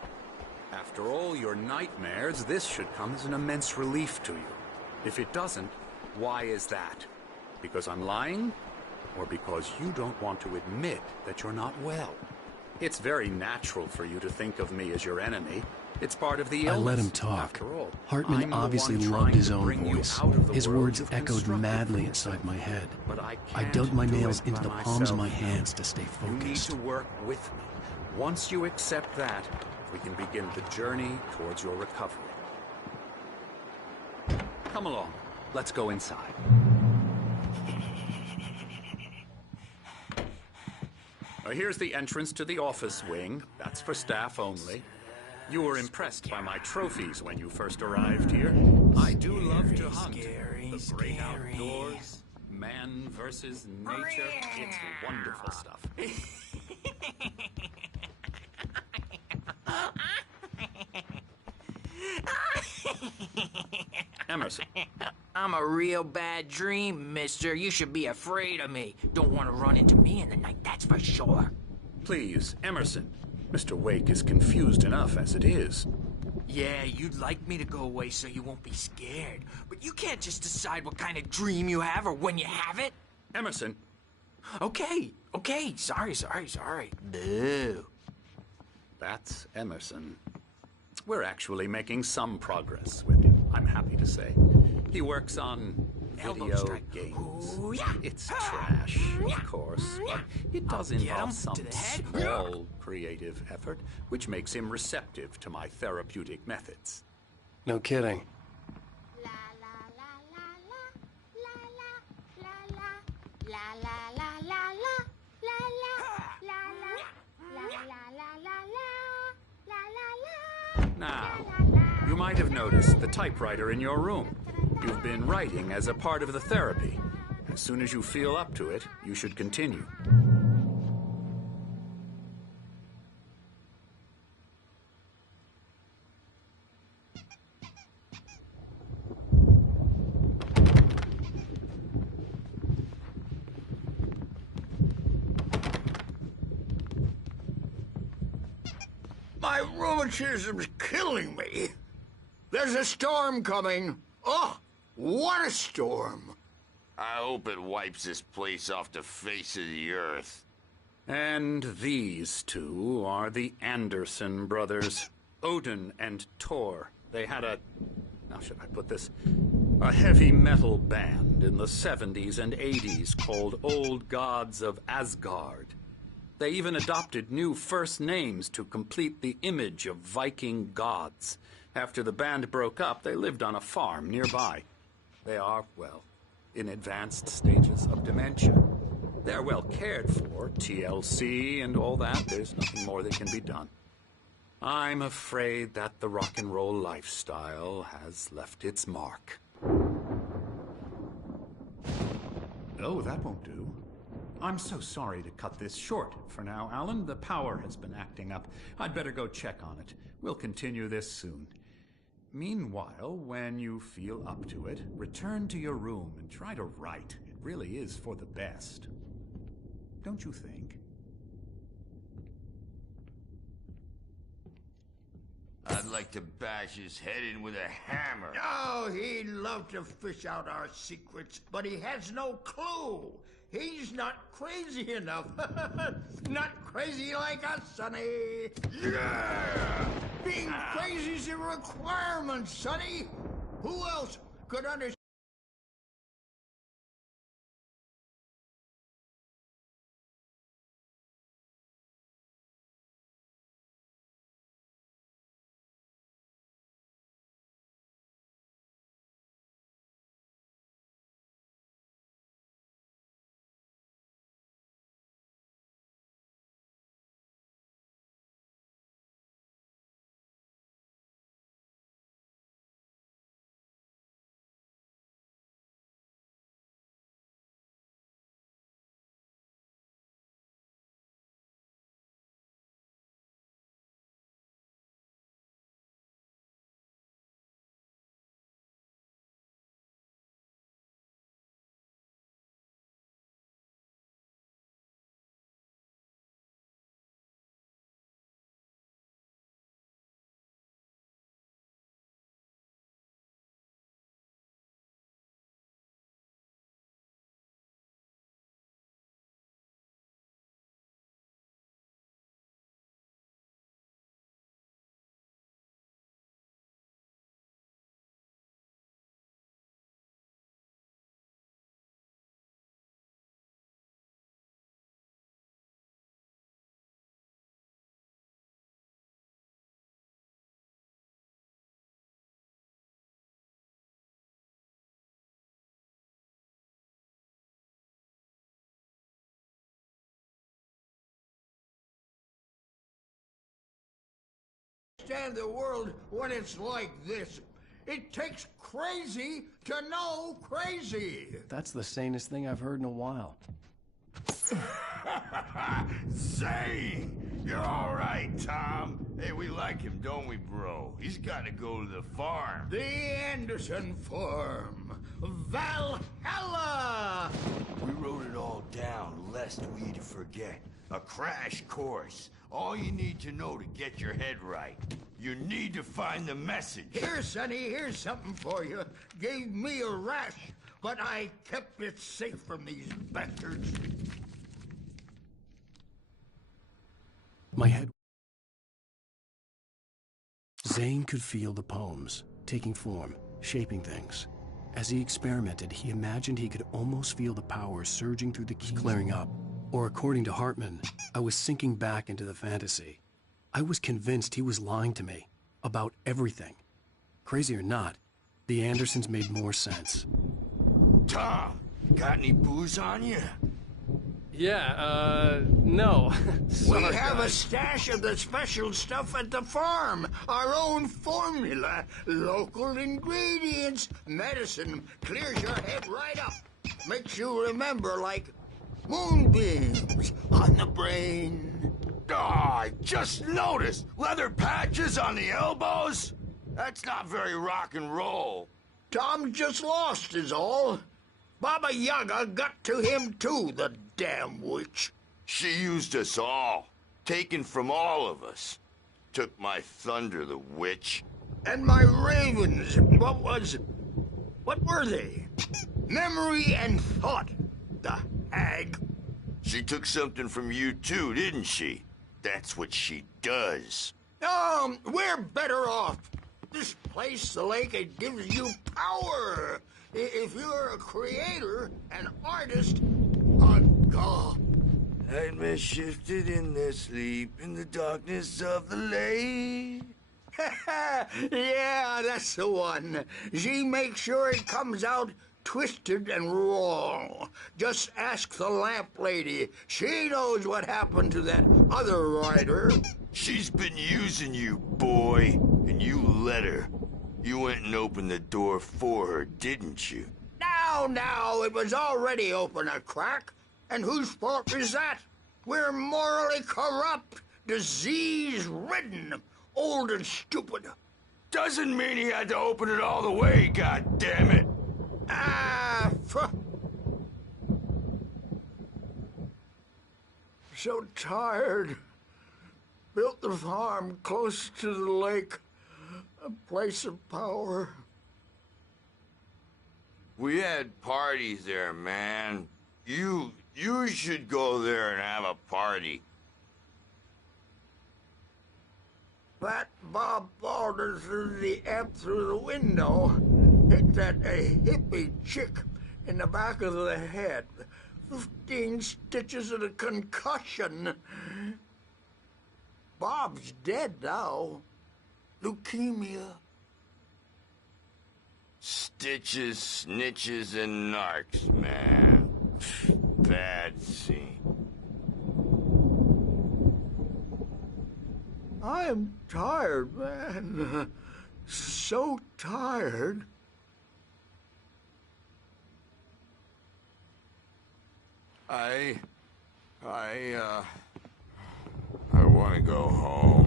After all your nightmares, this should come as an immense relief to you. If it doesn't, why is that? Because I'm lying? Or because you don't want to admit that you're not well? It's very natural for you to think of me as your enemy. It's part of the illness. I let him talk. After all, Hartman obviously loved his own voice. His words echoed madly inside my head. I dug my nails into the palms of my hands to stay focused. You need to work with me. Once you accept that, we can begin the journey towards your recovery. Come along. Let's go inside. Here's the entrance to the office wing. That's for staff only. You were impressed by my trophies when you first arrived here. I do love to hunt. The great outdoors, man versus nature. It's wonderful stuff. Emerson. I'm a real bad dream, mister. You should be afraid of me. Don't want to run into me in the night, that's for sure. Please, Emerson. Mr. Wake is confused enough as it is. Yeah, you'd like me to go away so you won't be scared. But you can't just decide what kind of dream you have or when you have it. Emerson. Okay. Sorry. Boo. That's Emerson. We're actually making some progress with him, I'm happy to say. He works on video games. Ooh, yeah. It's trash, of course, but it does involve some small creative effort, which makes him receptive to my therapeutic methods. No kidding. Now, you might have noticed the typewriter in your room. You've been writing as a part of the therapy. As soon as you feel up to it, you should continue. My rheumatism's killing me. There's a storm coming. Oh, what a storm. I hope it wipes this place off the face of the earth. And these two are the Anderson brothers, Odin and Thor. They had how should I put this? A heavy metal band in the 70s and 80s called Old Gods of Asgard. They even adopted new first names to complete the image of Viking gods. After the band broke up, they lived on a farm nearby. They are, well, in advanced stages of dementia. They're well cared for, TLC and all that. There's nothing more that can be done. I'm afraid that the rock and roll lifestyle has left its mark. Oh, that won't do. I'm so sorry to cut this short for now, Alan. The power has been acting up. I'd better go check on it. We'll continue this soon. Meanwhile, when you feel up to it, return to your room and try to write. It really is for the best. Don't you think? I'd like to bash his head in with a hammer. Oh, he'd love to fish out our secrets, but he has no clue. He's not crazy enough. Not crazy like us, Sonny. Yeah! Being crazy's a requirement, Sonny. Who else could understand? The world when it's like this. It takes crazy to know crazy. That's the sanest thing I've heard in a while. Zane! You're all right, Tom. Hey, we like him, don't we, bro? He's got to go to the farm. The Anderson farm. Valhalla! We wrote it all down, lest we forget. A crash course. All you need to know to get your head right. You need to find the message. Here, Sonny, here's something for you. Gave me a rash, but I kept it safe from these bastards. My head... Zane could feel the poems, taking form, shaping things. As he experimented, he imagined he could almost feel the power surging through the keys, clearing up. Or according to Hartman, I was sinking back into the fantasy. I was convinced he was lying to me about everything. Crazy or not, the Andersons made more sense. Tom, got any booze on you? Yeah, no. We have a stash of the special stuff at the farm. Our own formula. Local ingredients. Medicine clears your head right up. Makes you remember like moonbeams on the brain. Oh, I just noticed. Leather patches on the elbows? That's not very rock and roll. Tom just lost is all. Baba Yaga got to him too, the damn witch. She used us all. Taken from all of us. Took my thunder, the witch. And my ravens. What were they? Memory and thought. The hag. She took something from you too, didn't she? That's what she does. We're better off. This place, the lake, it gives you power. If you're a creator, an artist, a god. Nightmares shifted in their sleep in the darkness of the lake. Yeah, that's the one. She makes sure it comes out twisted and wrong. Just ask the lamp lady. She knows what happened to that other writer. She's been using you, boy, and you let her. You went and opened the door for her, didn't you? Now, it was already open a crack. And whose fault is that? We're morally corrupt, disease-ridden, old and stupid. Doesn't mean he had to open it all the way, goddammit. So tired. Built the farm close to the lake, a place of power. We had parties there, man. You should go there and have a party. That Bob Balder threw the amp through the window, hit that hippie chick in the back of the head. 15 stitches and a concussion. Bob's dead now. Leukemia. Stitches, snitches, and narcs, man. Bad scene. I am tired, man. So tired. I want to go home.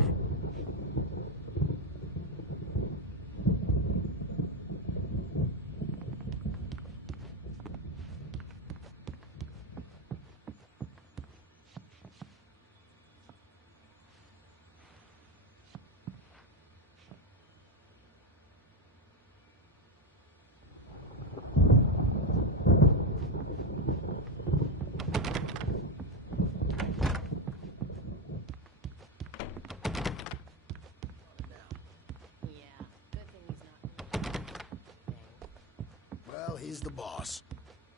He's the boss.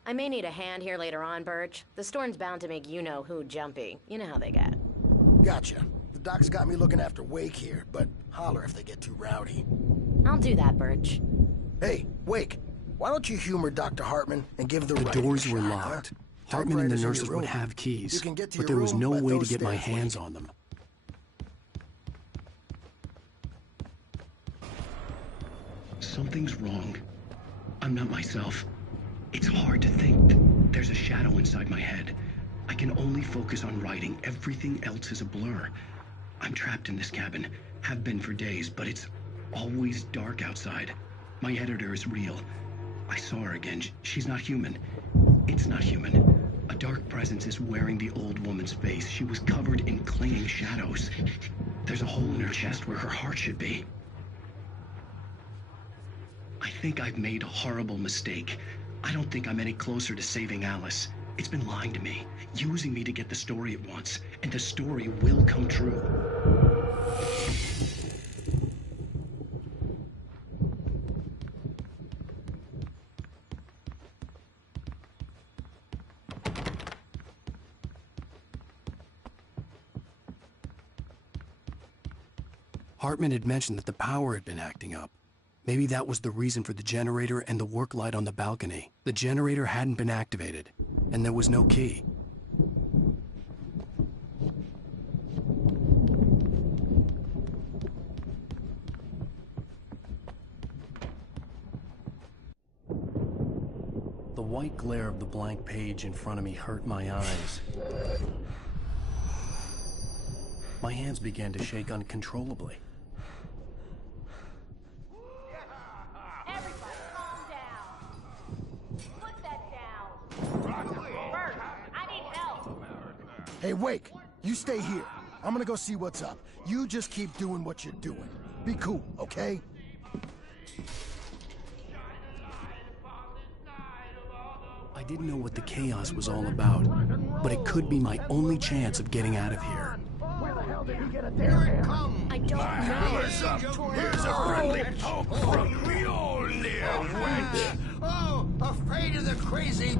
I may need a hand here later on, Birch. The storm's bound to make you-know-who jumpy. You know how they get. Gotcha. The doc's got me looking after Wake here, but holler if they get too rowdy. I'll do that, Birch. Hey, Wake, why don't you humor Dr. Hartman and give the doors were locked. Hartman and the nurses would have keys, but there was no way to get my hands on them. Something's wrong. I'm not myself. It's hard to think. There's a shadow inside my head. I can only focus on writing. Everything else is a blur. I'm trapped in this cabin. Have been for days, but it's always dark outside. My editor is real. I saw her again. She's not human. It's not human. A dark presence is wearing the old woman's face. She was covered in clinging shadows. There's a hole in her chest where her heart should be. I think I've made a horrible mistake. I don't think I'm any closer to saving Alice. It's been lying to me, using me to get the story it wants, and the story will come true. Hartman had mentioned that the power had been acting up. Maybe that was the reason for the generator and the work light on the balcony. The generator hadn't been activated, and there was no key. The white glare of the blank page in front of me hurt my eyes. My hands began to shake uncontrollably. Hey, Wake, you stay here. I'm gonna go see what's up. You just keep doing what you're doing. Be cool, okay? I didn't know what the chaos was all about, but it could be my only chance of getting out of here. Where the hell did he get a Here damn it hand? comes. I don't know. Here's a friendly poke from the old near wench. Oh, afraid of the crazy.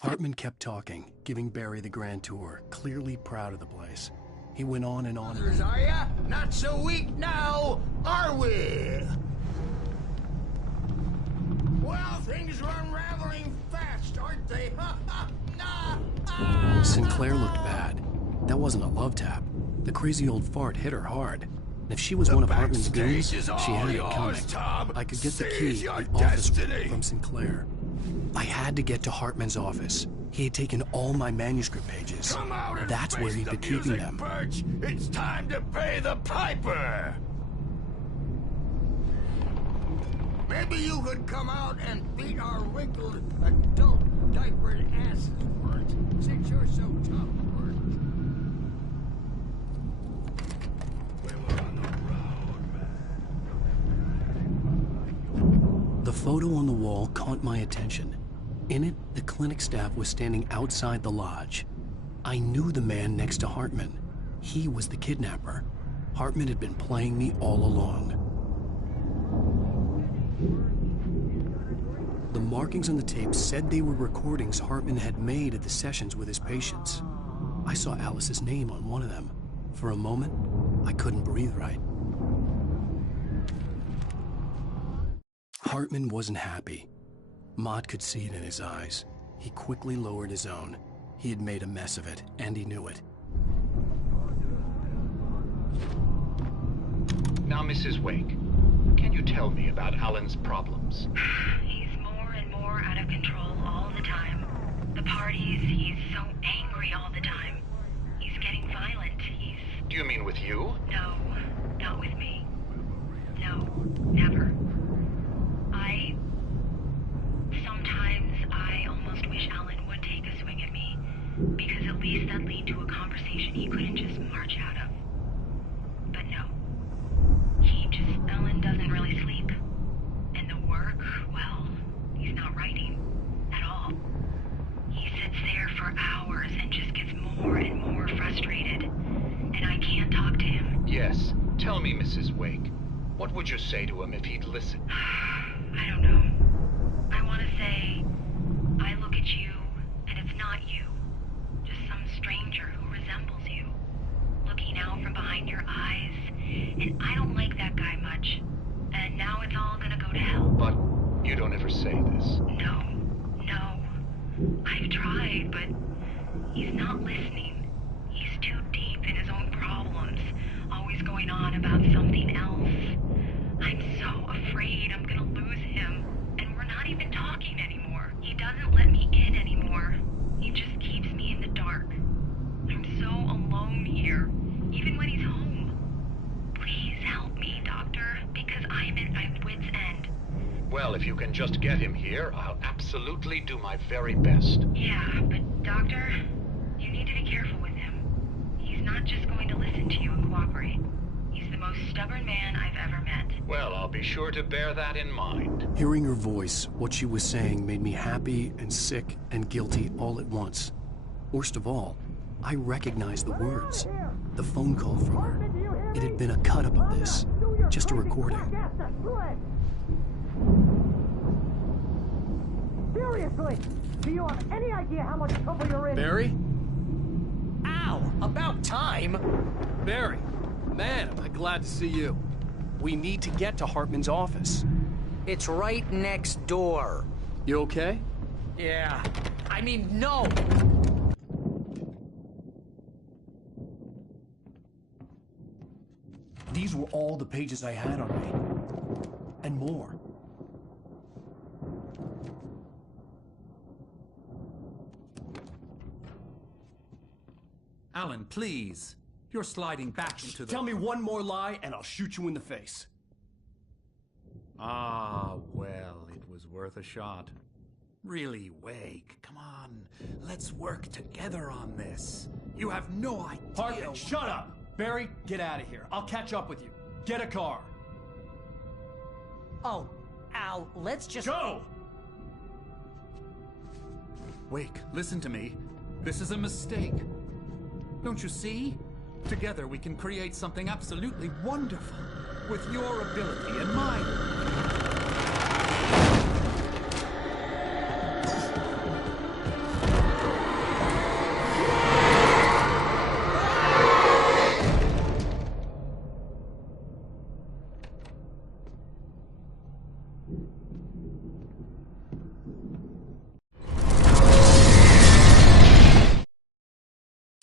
Hartman kept talking, giving Barry the grand tour, clearly proud of the place. He went on and on. Others, are ya? Not so weak now, are we? Well, things are unraveling fast, aren't they? Sinclair looked bad. That wasn't a love tap. The crazy old fart hit her hard. And if she was one of Hartman's goons, she had it coming. I could get the key to the office from Sinclair. I had to get to Hartman's office. He had taken all my manuscript pages. Come out and That's where face he'd the been keeping music, them. Birch. It's time to pay the piper. Maybe you could come out and beat our wrinkled adult diapered asses, Birch, since you're so tough, Birch. We were on the road, man. The photo on the wall caught my attention. In it, the clinic staff was standing outside the lodge. I knew the man next to Hartman. He was the kidnapper. Hartman had been playing me all along. The markings on the tape said they were recordings Hartman had made at the sessions with his patients. I saw Alice's name on one of them. For a moment, I couldn't breathe right. Hartman wasn't happy. Mott could see it in his eyes. He quickly lowered his own. He had made a mess of it, and he knew it. Now, Mrs. Wake, can you tell me about Alan's problems? He's more and more out of control all the time. The parties, he's so angry all the time. He's getting violent. Do you mean with you? No, not with me. No, never. Sometimes I almost wish Alan would take a swing at me, because at least that'd lead to a conversation he couldn't just march out of. But no. Alan doesn't really sleep. And the work, well, he's not writing at all. He sits there for hours and just gets more and more frustrated. And I can't talk to him. Yes. Tell me, Mrs. Wake, what would you say to him if he'd listen? I don't know. I want to say, I look at you, and it's not you. Just some stranger who resembles you. Looking out from behind your eyes, and I don't like that guy much. And now it's all gonna go to hell. But you don't ever say this. No. I've tried, but he's not listening. He's too deep in his own problems, always going on about something else. I'm so afraid I'm gonna lose him. Not even talking anymore. He doesn't let me in anymore. He just keeps me in the dark. I'm so alone here, even when he's home. Please help me, Doctor, because I'm at my wit's end. Well, if you can just get him here, I'll absolutely do my very best. Yeah, but Doctor, you need to be careful with him. He's not just going to listen to you and cooperate. He's the most stubborn man I've ever met. Well, I'll be sure to bear that in mind. Hearing her voice, what she was saying made me happy and sick and guilty all at once. Worst of all, I recognized the words. The phone call from her. It had been a cut-up of this. Just a recording. Seriously, do you have any idea how much trouble you're in? Barry? Ow! About time! Barry, man, am I glad to see you. We need to get to Hartman's office. It's right next door. You okay? Yeah. I mean, no! These were all the pages I had on me. And more. Alan, please. You're sliding back into the... Tell me one more lie and I'll shoot you in the face. Ah, well, it was worth a shot. Really, Wake, come on. Let's work together on this. You have no idea... Hartman, shut up! Barry, get out of here. I'll catch up with you. Get a car. Oh, Al, let's just... Go! Wake, listen to me. This is a mistake. Don't you see? Together we can create something absolutely wonderful. With your ability and mine.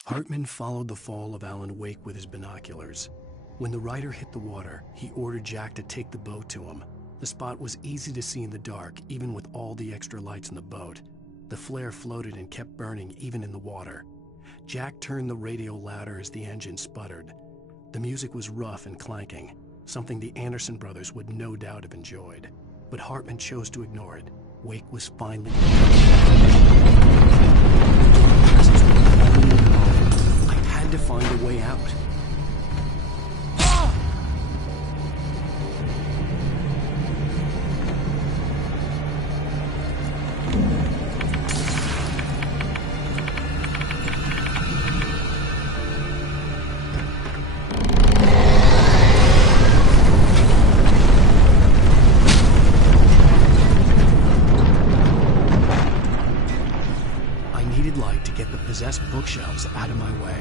Hartman followed the fall of Alan Wake with his binoculars. When the rider hit the water, he ordered Jack to take the boat to him. The spot was easy to see in the dark, even with all the extra lights in the boat. The flare floated and kept burning even in the water. Jack turned the radio louder as the engine sputtered. The music was rough and clanking, something the Anderson brothers would no doubt have enjoyed. But Hartman chose to ignore it. Wake was finally... I had to find a way out. Possessed bookshelves out of my way.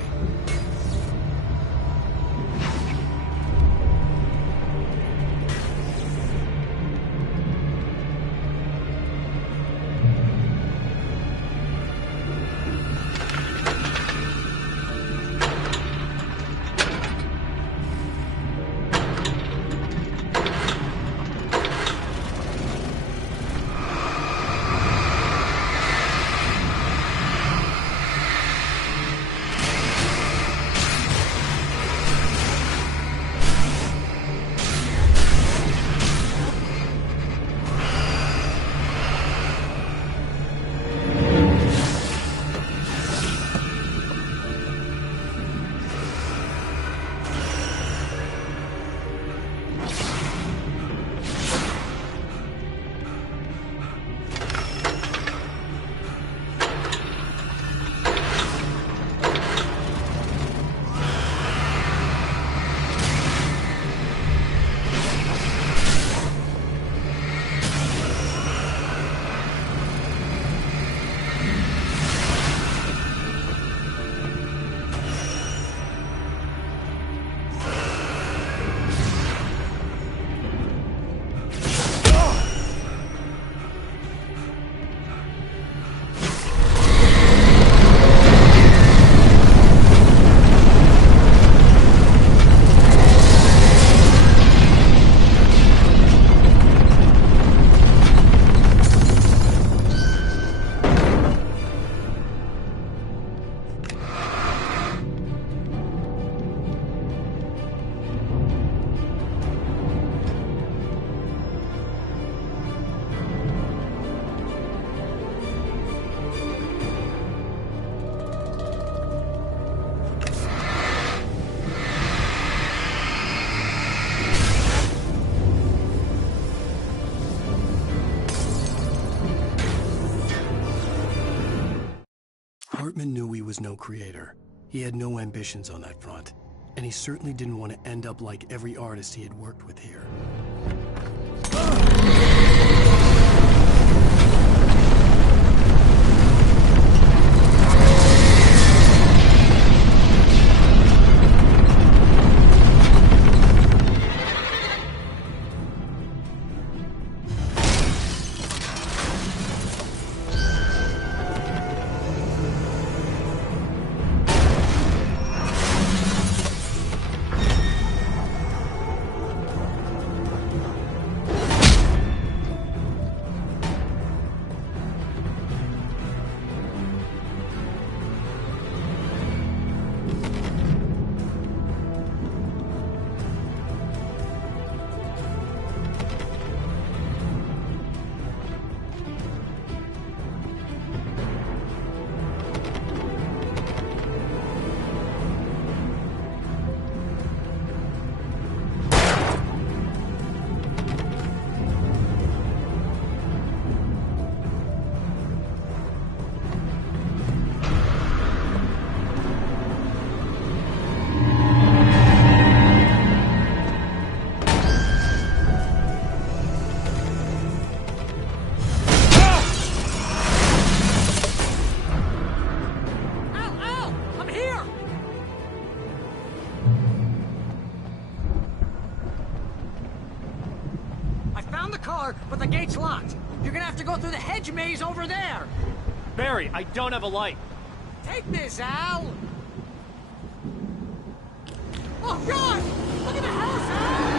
Hartman knew he was no creator. He had no ambitions on that front, and he certainly didn't want to end up like every artist he had worked with here. But the gate's locked. You're gonna have to go through the hedge maze over there. Barry, I don't have a light. Take this, Al. Oh, God! Look at the house, Al!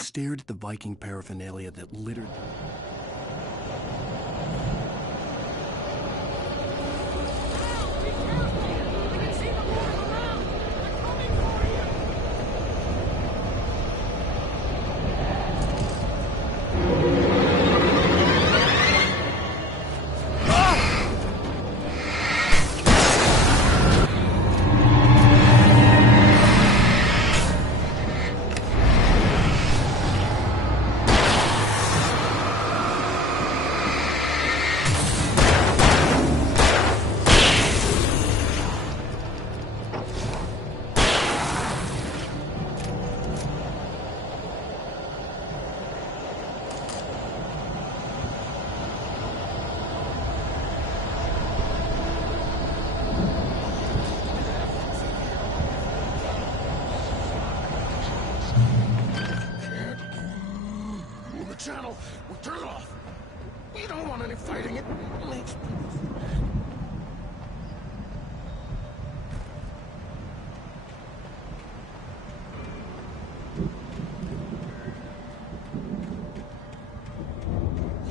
stared at the Viking paraphernalia that littered. Channel, we'll turn it off. We don't want any fighting. It makes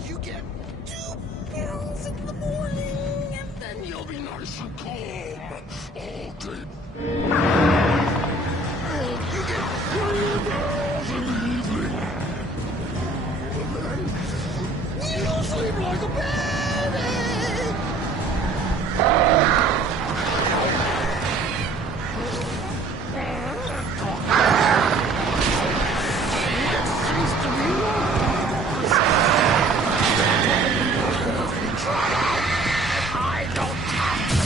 you get 2 pills in the morning, and then you'll be nice and calm all day. You get 3 pills in the evening. You sleep like a baby! It seems to be worse. I don't have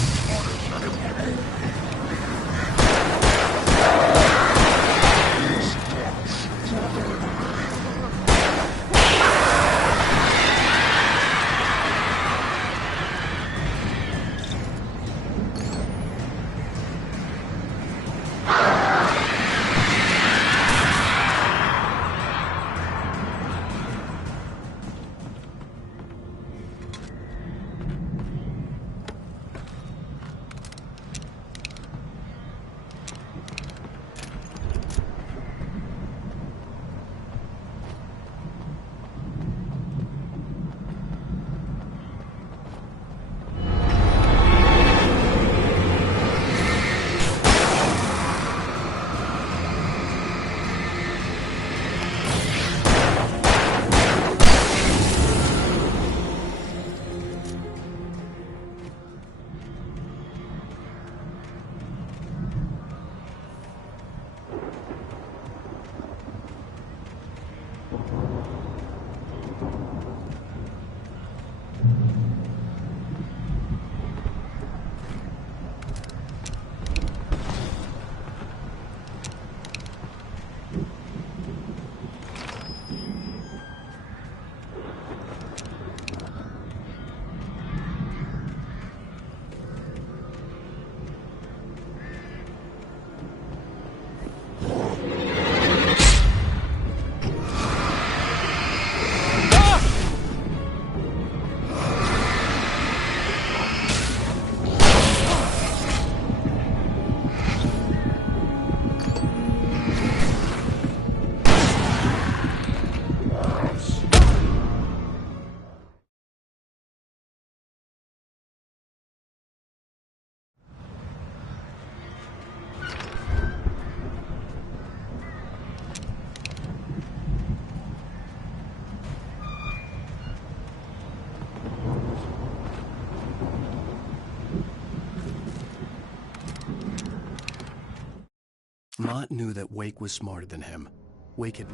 Mott knew that Wake was smarter than him. Wake had...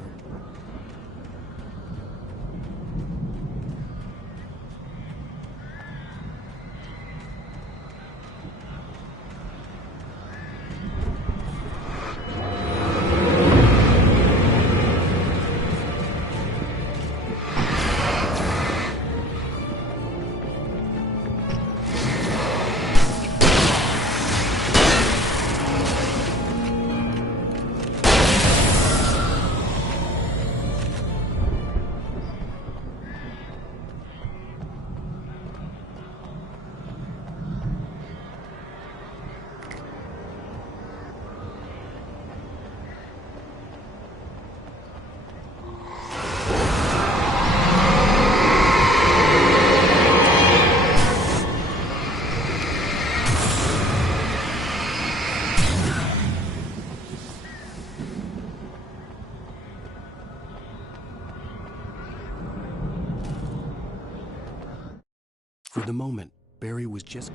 For the moment, Barry was just...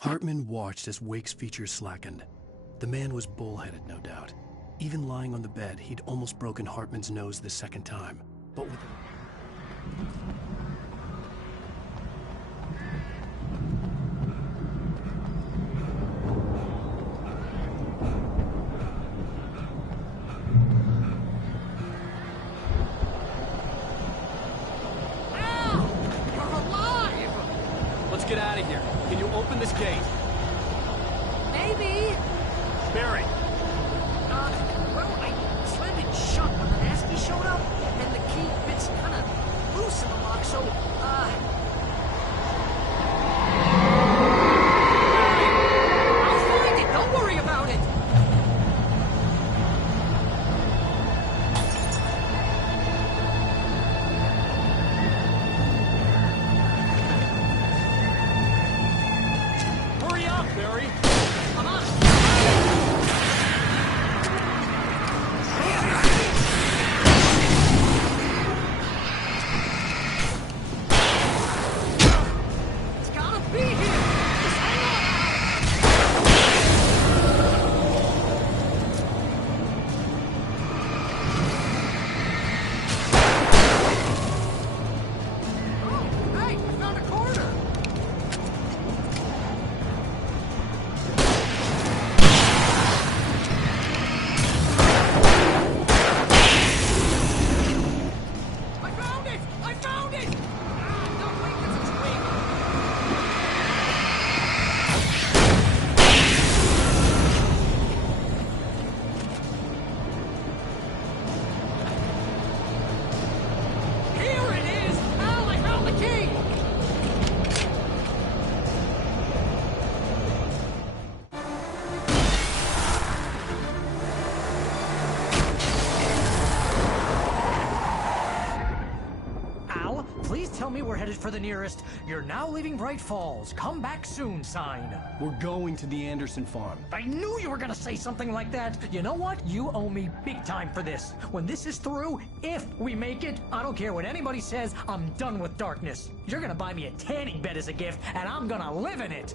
Hartman watched as Wake's features slackened. The man was bullheaded, no doubt. Even lying on the bed, he'd almost broken Hartman's nose the second time. But with... Let's get out of here. Can you open this gate? Maybe. Barry! Well, I slammed it shut when the nasty showed up, and the key fits kind of loose in the lock, so, I'll find it. Don't worry about it. Hurry up, Barry! Come on. It's gotta be here. Just hang on. Oh, hey, I found a corner. I found it! I found it! Ah, no, wait, that's its wing. Here it is! Al, I found the key! Al, please tell me we're headed for the nearest "You're now leaving Bright Falls. Come back soon" sign. We're going to the Anderson farm. I knew you were gonna say something like that. You know what? You owe me big time for this. When this is through, if we make it, I don't care what anybody says, I'm done with darkness. You're gonna buy me a tanning bed as a gift, and I'm gonna live in it.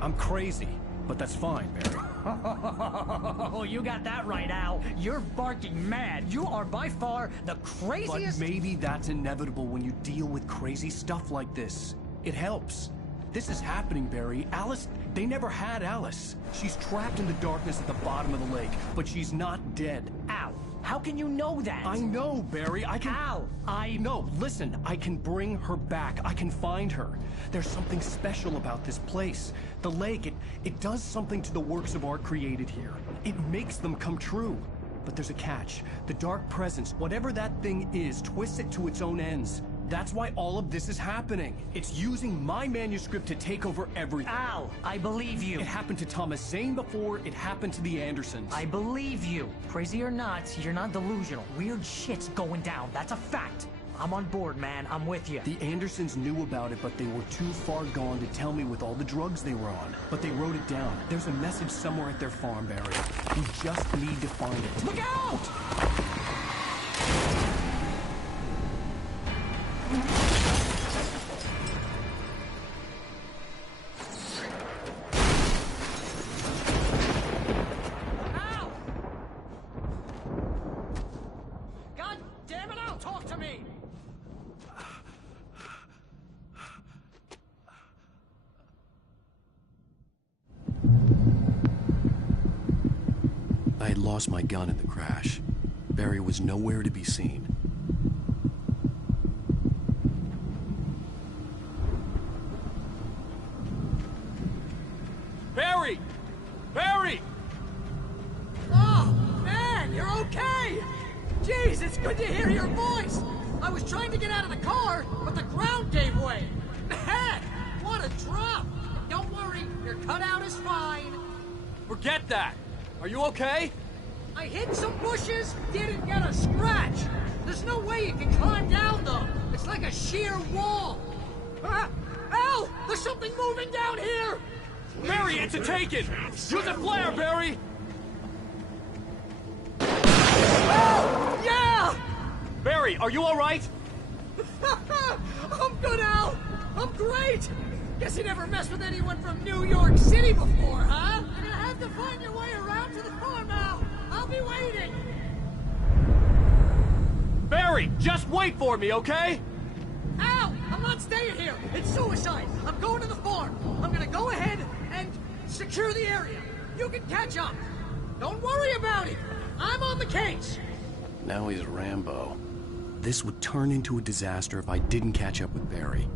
I'm crazy, but that's fine, Barry. Oh, you got that right, Al. You're barking mad. You are by far the craziest... But maybe that's inevitable when you deal with crazy stuff like this. It helps. This is happening, Barry. Alice, they never had Alice. She's trapped in the darkness at the bottom of the lake, but she's not dead. Al, how can you know that? I know, Barry. I can... Al, No, listen. I can bring her back. I can find her. There's something special about this place. The lake, it does something to the works of art created here. It makes them come true. But there's a catch. The dark presence, whatever that thing is, twists it to its own ends. That's why all of this is happening. It's using my manuscript to take over everything. Al, I believe you. It happened to Thomas Zane before, it happened to the Andersons. I believe you. Crazy or not, you're not delusional. Weird shit's going down. That's a fact. I'm on board, man. I'm with you. The Andersons knew about it, but they were too far gone to tell me with all the drugs they were on. But they wrote it down. There's a message somewhere at their farm, Barry. We just need to find it. Look out! I had lost my gun in the crash. Barry was nowhere to be seen. Barry! Barry! Oh, man, you're okay! Jeez, it's good to hear your voice! I was trying to get out of the car, but the ground gave way. Man, what a drop! Don't worry, your cutout is fine. Forget that! Are you okay? I hit some bushes, didn't get a scratch. There's no way you can climb down, though. It's like a sheer wall. Al! There's something moving down here! Barry, it's a taken! Use a flare, Barry! Oh, yeah! Barry, are you alright? I'm good, Al! I'm great! Guess you never messed with anyone from New York City before, huh? You're gonna have to find your way around to the farm now. I'll be waiting! Barry, just wait for me, okay? Al! I'm not staying here! It's suicide! I'm going to the farm! I'm gonna go ahead and secure the area. You can catch up. Don't worry about it. I'm on the case. Now he's Rambo. This would turn into a disaster if I didn't catch up with Barry.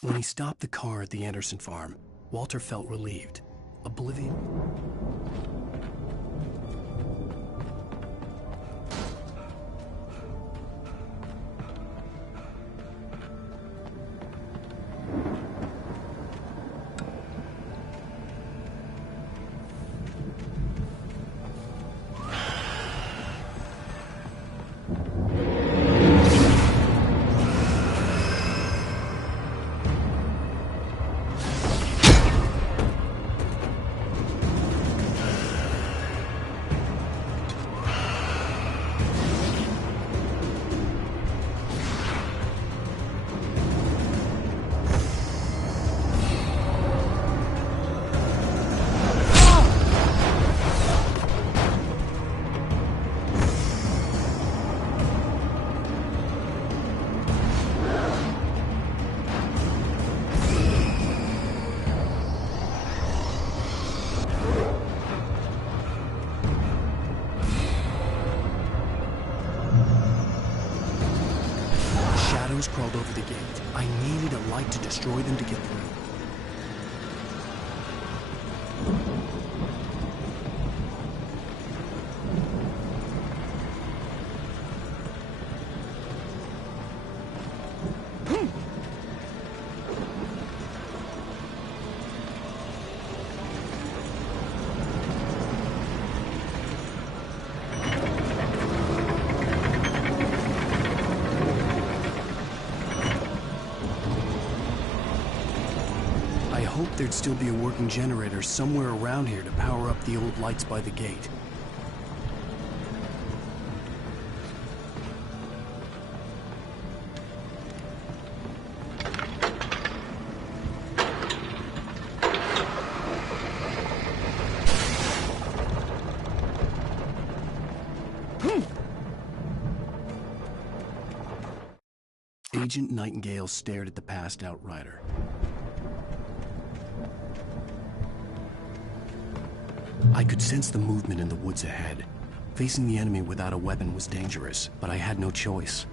When he stopped the car at the Anderson farm, Walter felt relieved. Oblivion... shadows crawled over the gate. I needed a light to destroy them to get through. There'd still be a working generator somewhere around here to power up the old lights by the gate. Agent Nightingale stared at the passed out rider. I could sense the movement in the woods ahead. Facing the enemy without a weapon was dangerous, but I had no choice.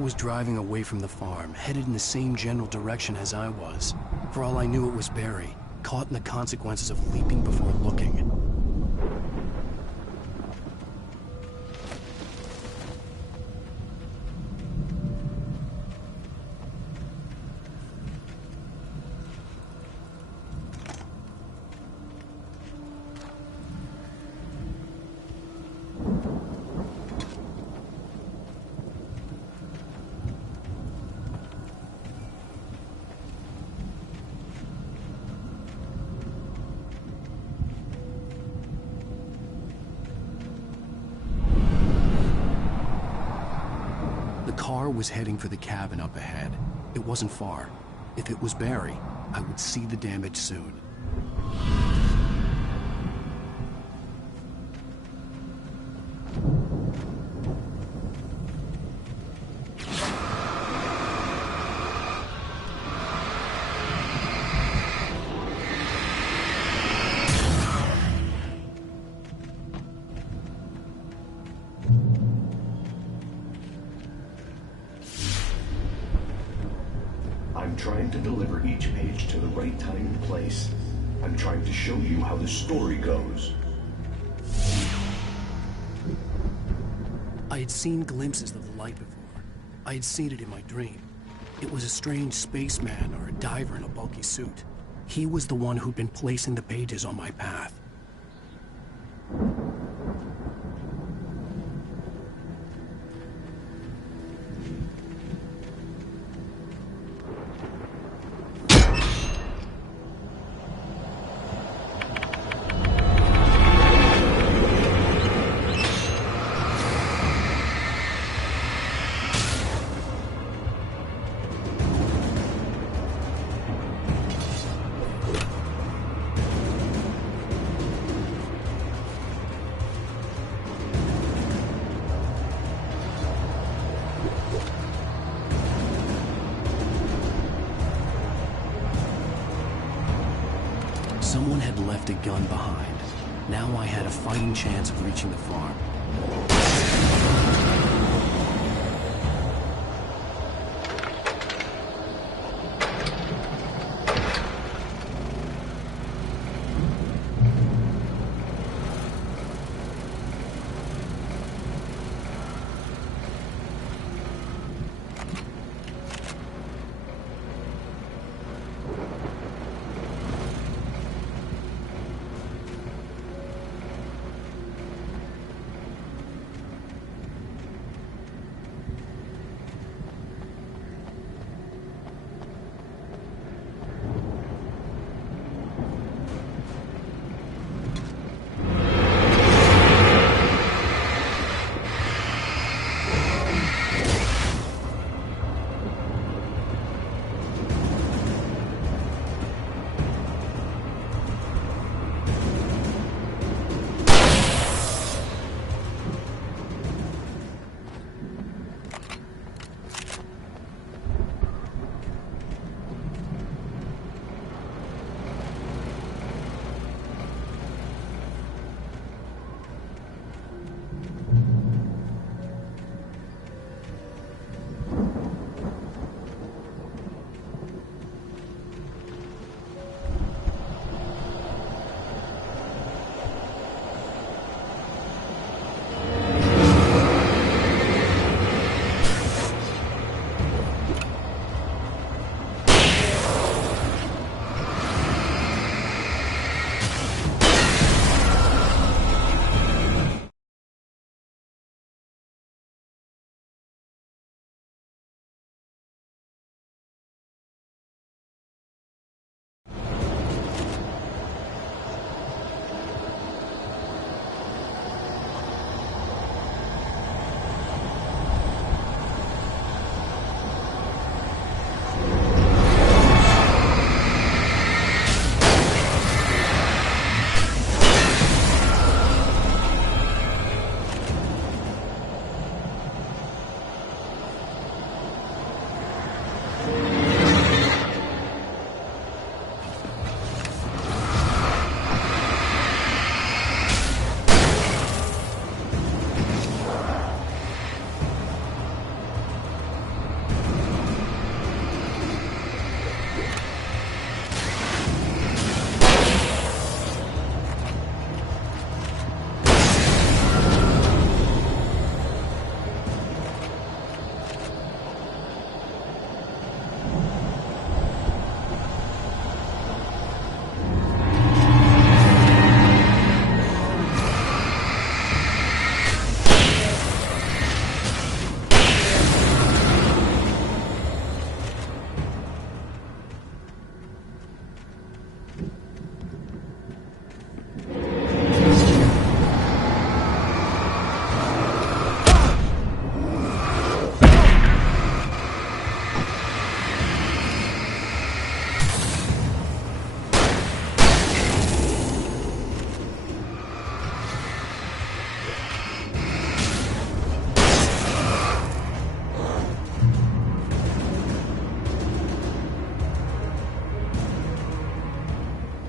Was driving away from the farm, headed in the same general direction as I was. For all I knew, it was Barry, caught in the consequences of leaping before looking. Was heading for the cabin up ahead. It wasn't far. If it was Barry, I would see the damage soon. Trying to deliver each page to the right time and place. I'm trying to show you how the story goes. I had seen glimpses of the light before. I had seen it in my dream. It was a strange spaceman or a diver in a bulky suit. He was the one who'd been placing the pages on my path. Someone had left a gun behind. Now I had a fighting chance of reaching the farm.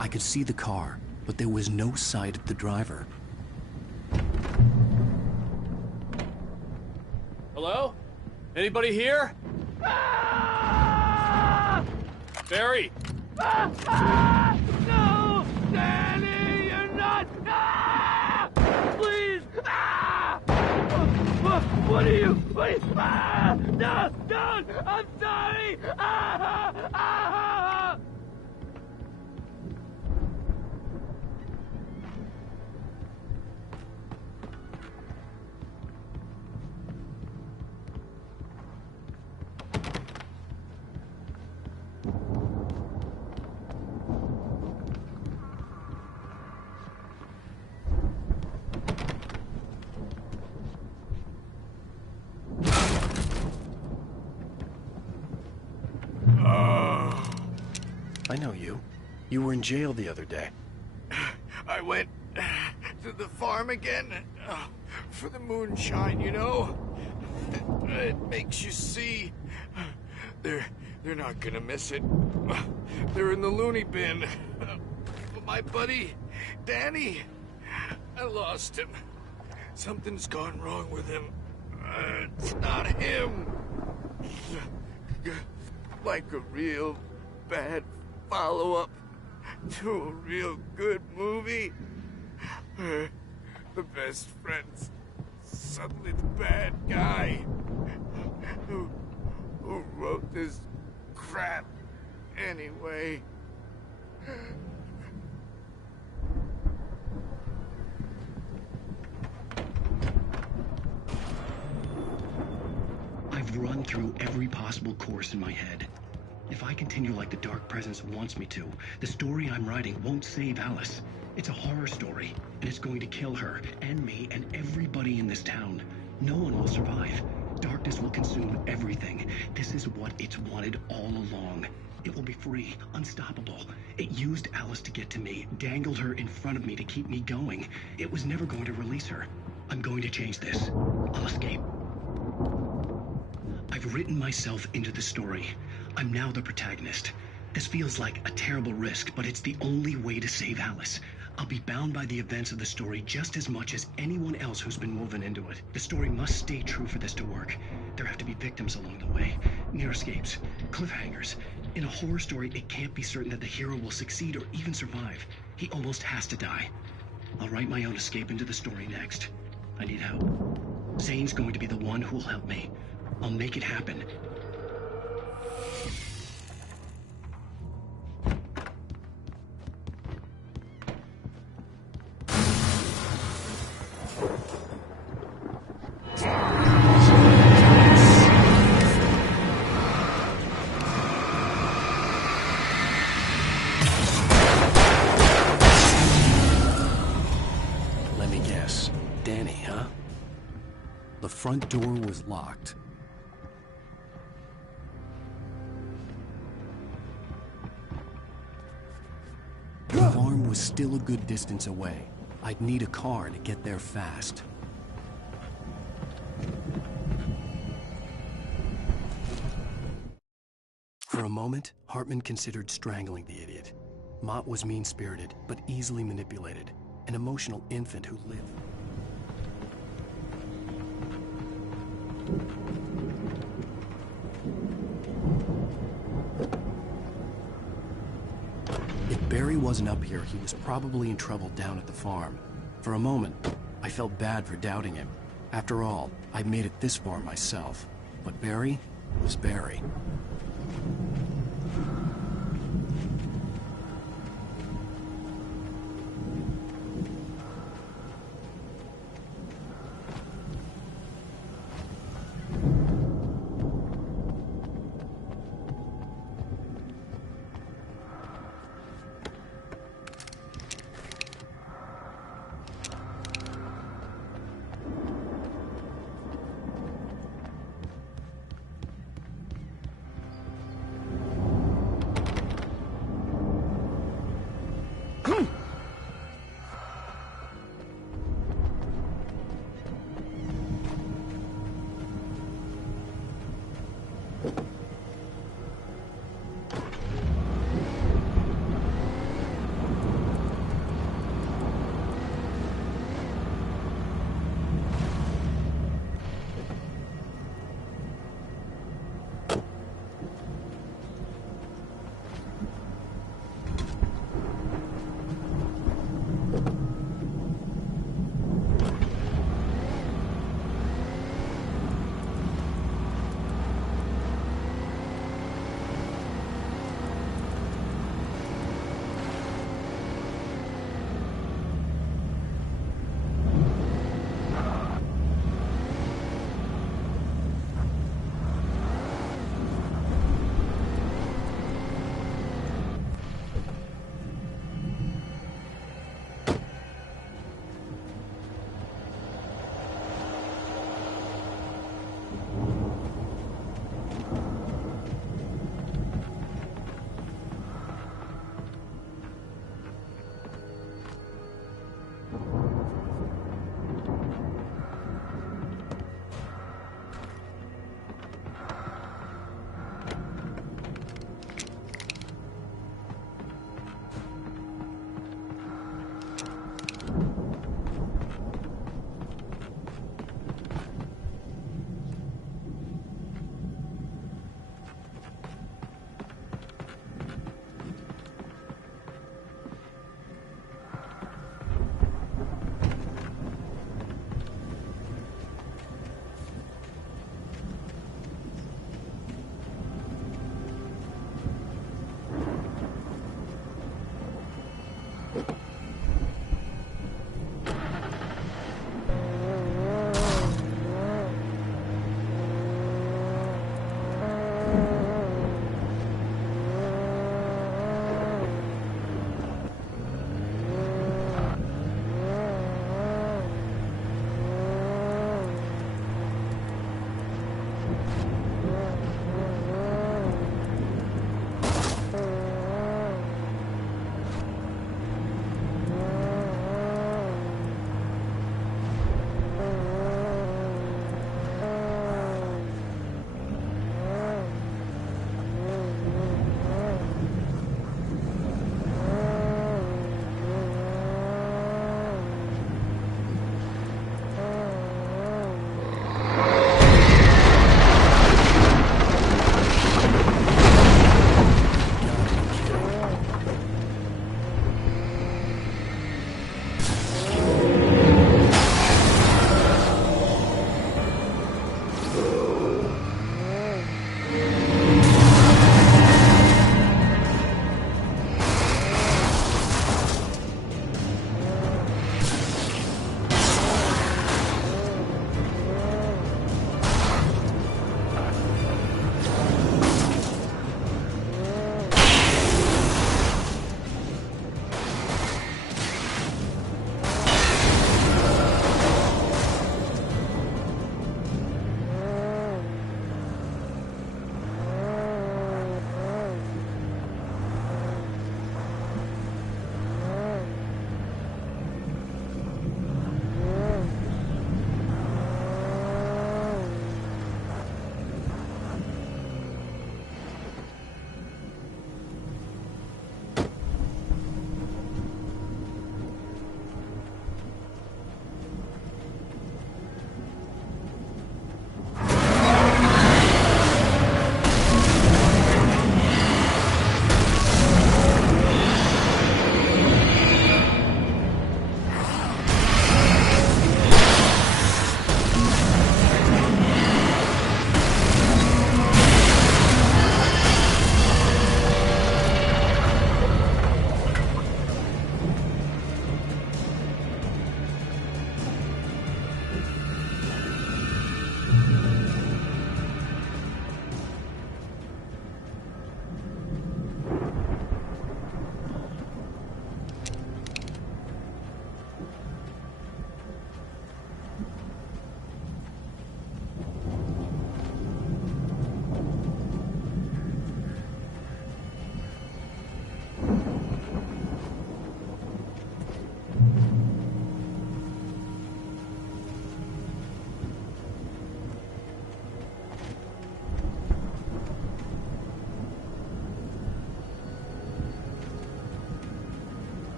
I could see the car, but there was no sight of the driver. Hello? Anybody here? Barry! No! Danny, you're not! Please! What are you? No! Don't! I'm sorry! I know you. You were in jail the other day. I went to the farm again for the moonshine, you know? It makes you see. They're not gonna miss it. They're in the loony bin. my buddy, Danny. I lost him. Something's gone wrong with him. It's not him. Like a real bad follow-up to a real good movie. The best friend's suddenly the bad guy. Who wrote this crap anyway? I've run through every possible course in my head. If I continue like the Dark Presence wants me to, the story I'm writing won't save Alice. It's a horror story, and it's going to kill her, and me, and everybody in this town. No one will survive. Darkness will consume everything. This is what it's wanted all along. It will be free, unstoppable. It used Alice to get to me, dangled her in front of me to keep me going. It was never going to release her. I'm going to change this. I'll escape. I've written myself into the story. I'm now the protagonist. This feels like a terrible risk, but it's the only way to save Alice. I'll be bound by the events of the story just as much as anyone else who's been woven into it. The story must stay true for this to work. There have to be victims along the way, near escapes, cliffhangers. In a horror story, it can't be certain that the hero will succeed or even survive. He almost has to die. I'll write my own escape into the story next. I need help. Zane's going to be the one who will help me. I'll make it happen. Let me guess. Danny, huh? The front door was locked. The farm was still a good distance away. I'd need a car to get there fast. For a moment, Hartman considered strangling the idiot. Mott was mean-spirited, but easily manipulated. An emotional infant who lived. If Barry wasn't up here, he was probably in trouble down at the farm. For a moment, I felt bad for doubting him. After all, I'd made it this far myself. But Barry was Barry.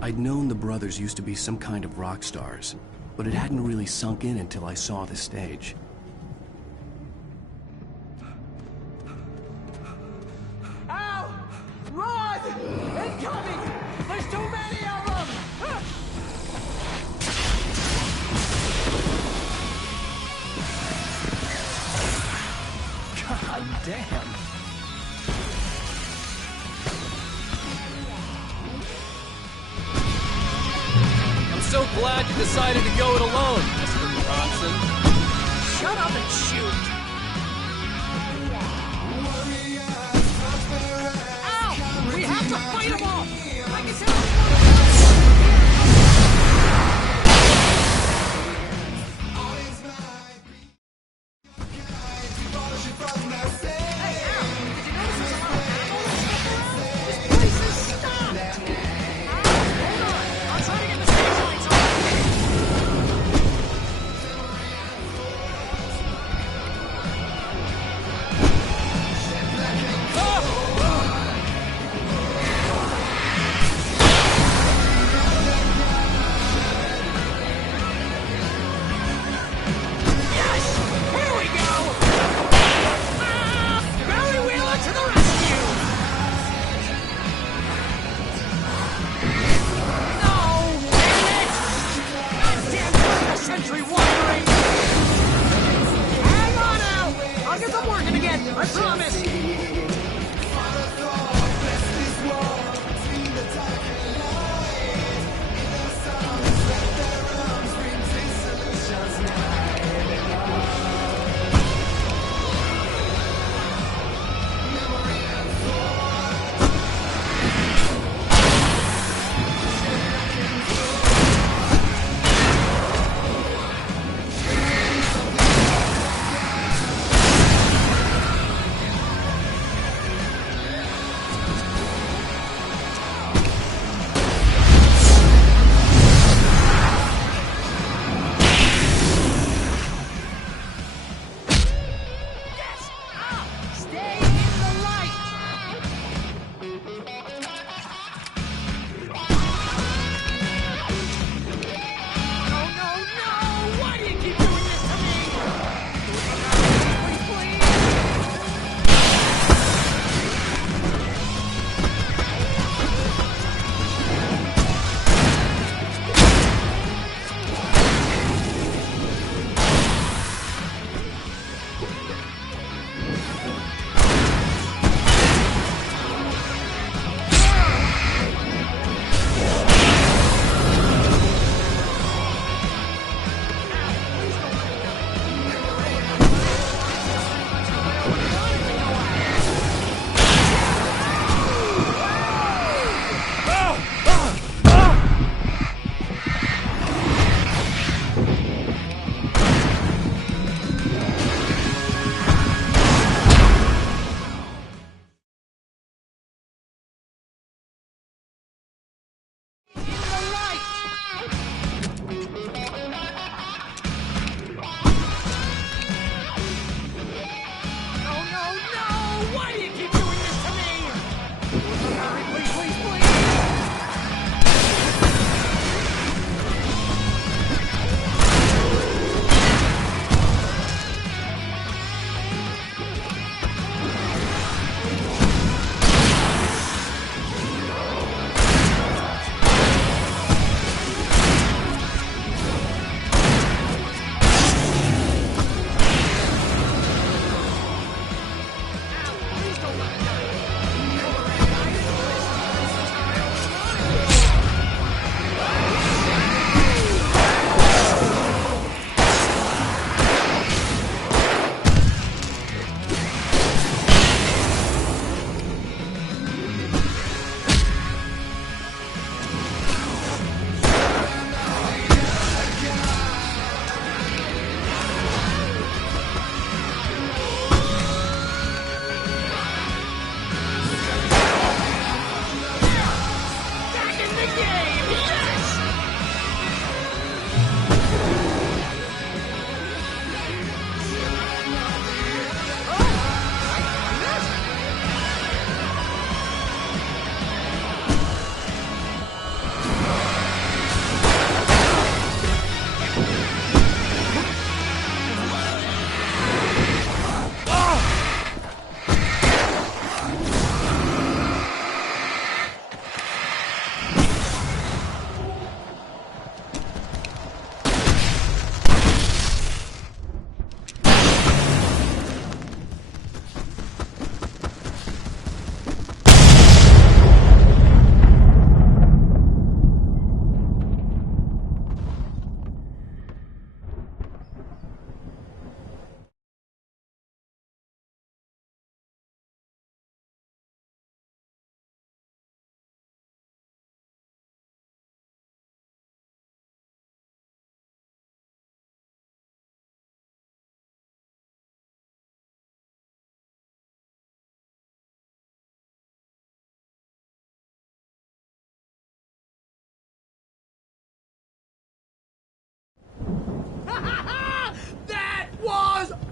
I'd known the brothers used to be some kind of rock stars, but it hadn't really sunk in until I saw the stage. Ow! Run! Incoming! There's too many of them! God damn. I'm so glad you decided to go it alone, Mr. Bronson. Shut up and shoot! Ow! We have to fight them all! Like I said, I promise!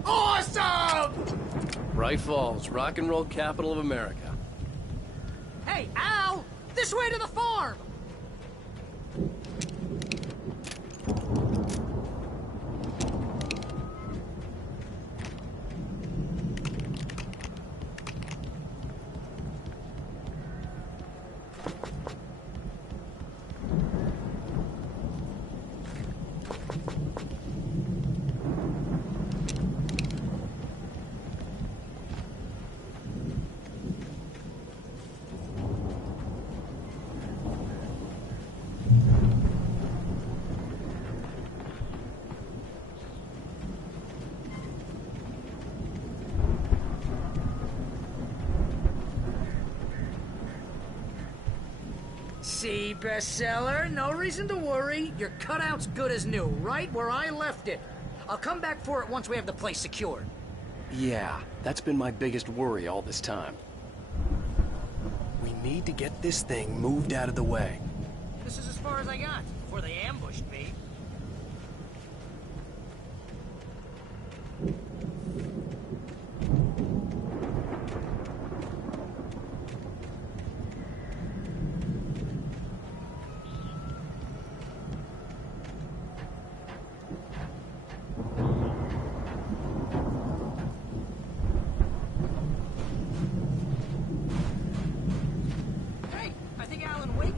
Awesome! Bright Falls, rock and roll capital of America. Hey, Al! This way to the farm! See, bestseller, no reason to worry. Your cutout's good as new, right where I left it. I'll come back for it once we have the place secured. Yeah, that's been my biggest worry all this time. We need to get this thing moved out of the way. This is as far as I got before they ambushed me.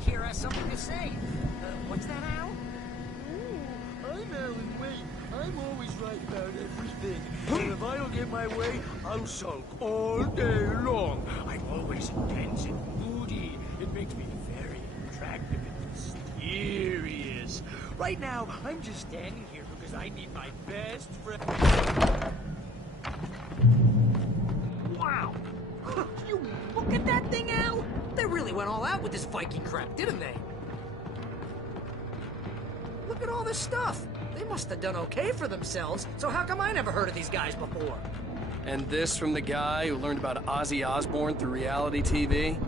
Here has something to say. What's that, Al? I'm 앨런웨이크. I'm always right about everything. And if I don't get my way, I'll sulk all day long. I'm always intense and moody. It makes me very attractive and mysterious. Right now, I'm just standing here because I need my best friend. Wow! You look at that thing, Al! They really went all out with this Viking crap, didn't they? Look at all this stuff. They must have done okay for themselves, so how come I never heard of these guys before? And this from the guy who learned about Ozzy Osbourne through reality TV?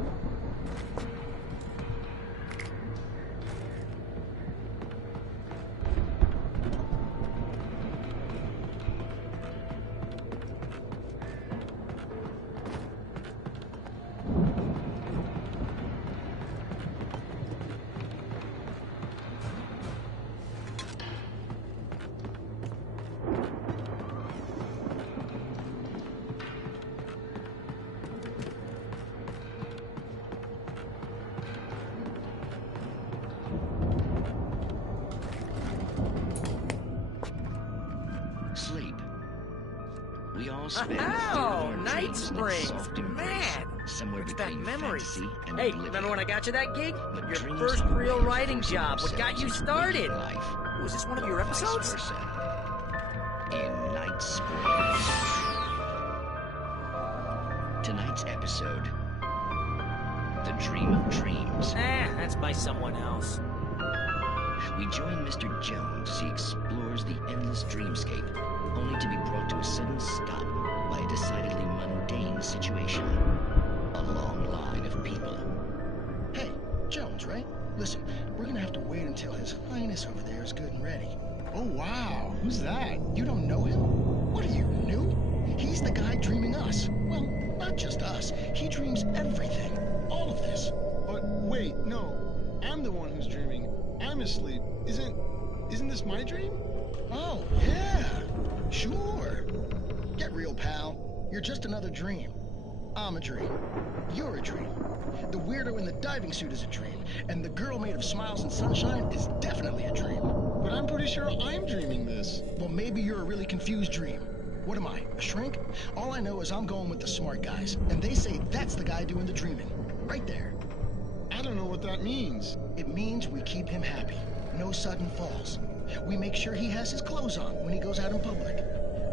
Sleep. We all spend Oh, Night Springs. Man, somewhere it's that between memory. fantasy and Hey, oblivion. remember when I got you that gig? But Your dreams first don't real writing manifest job. What got you themselves in started? waking life, Was this one of or your vice episodes? versa. In Night Springs. Tonight's episode: The Dream of Dreams. That's by someone else. We join Mr. Jones as he explores the endless dreamscape, only to be brought to a sudden stop by a decidedly mundane situation. A long line of people. Hey, Jones, right? Listen, we're gonna have to wait until His Highness over there is good and ready. Oh, wow. Who's that? You don't know him? What are you, new? He's the guy dreaming us. Well, not just us. He dreams everything. All of this. But wait, no. I'm the one who's dreaming. I'm asleep. Isn't this my dream? Oh, yeah. Sure. Get real, pal. You're just another dream. I'm a dream. You're a dream. The weirdo in the diving suit is a dream. And the girl made of smiles and sunshine is definitely a dream. But I'm pretty sure I'm dreaming this. Well, maybe you're a really confused dream. What am I, a shrink? All I know is I'm going with the smart guys. And they say that's the guy doing the dreaming. Right there. I don't know what that means. It means we keep him happy. No sudden falls. We make sure he has his clothes on when he goes out in public.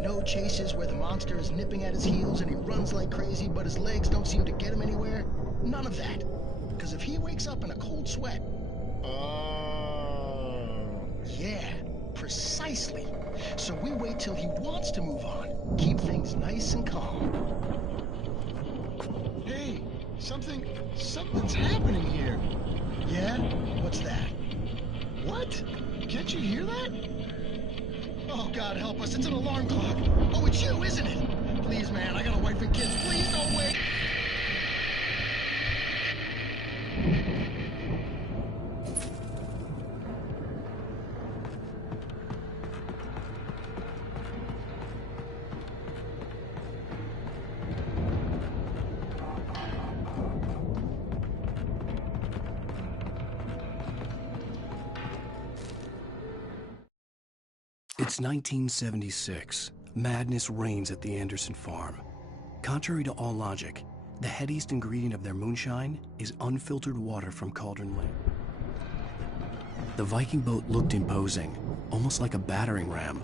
No chases where the monster is nipping at his heels and he runs like crazy, but his legs don't seem to get him anywhere. None of that. Because if he wakes up in a cold sweat... Yeah, precisely. So we wait till he wants to move on. Keep things nice and calm. Hey, something's happening here. Yeah? What's that? What? Can't you hear that? Oh, God help us. It's an alarm clock. Oh, it's you, isn't it? Please, man, I got a wife and kids. Please don't wait. It's 1976. Madness reigns at the Anderson farm. Contrary to all logic, the headiest ingredient of their moonshine is unfiltered water from Cauldron Lake. The Viking boat looked imposing, almost like a battering ram.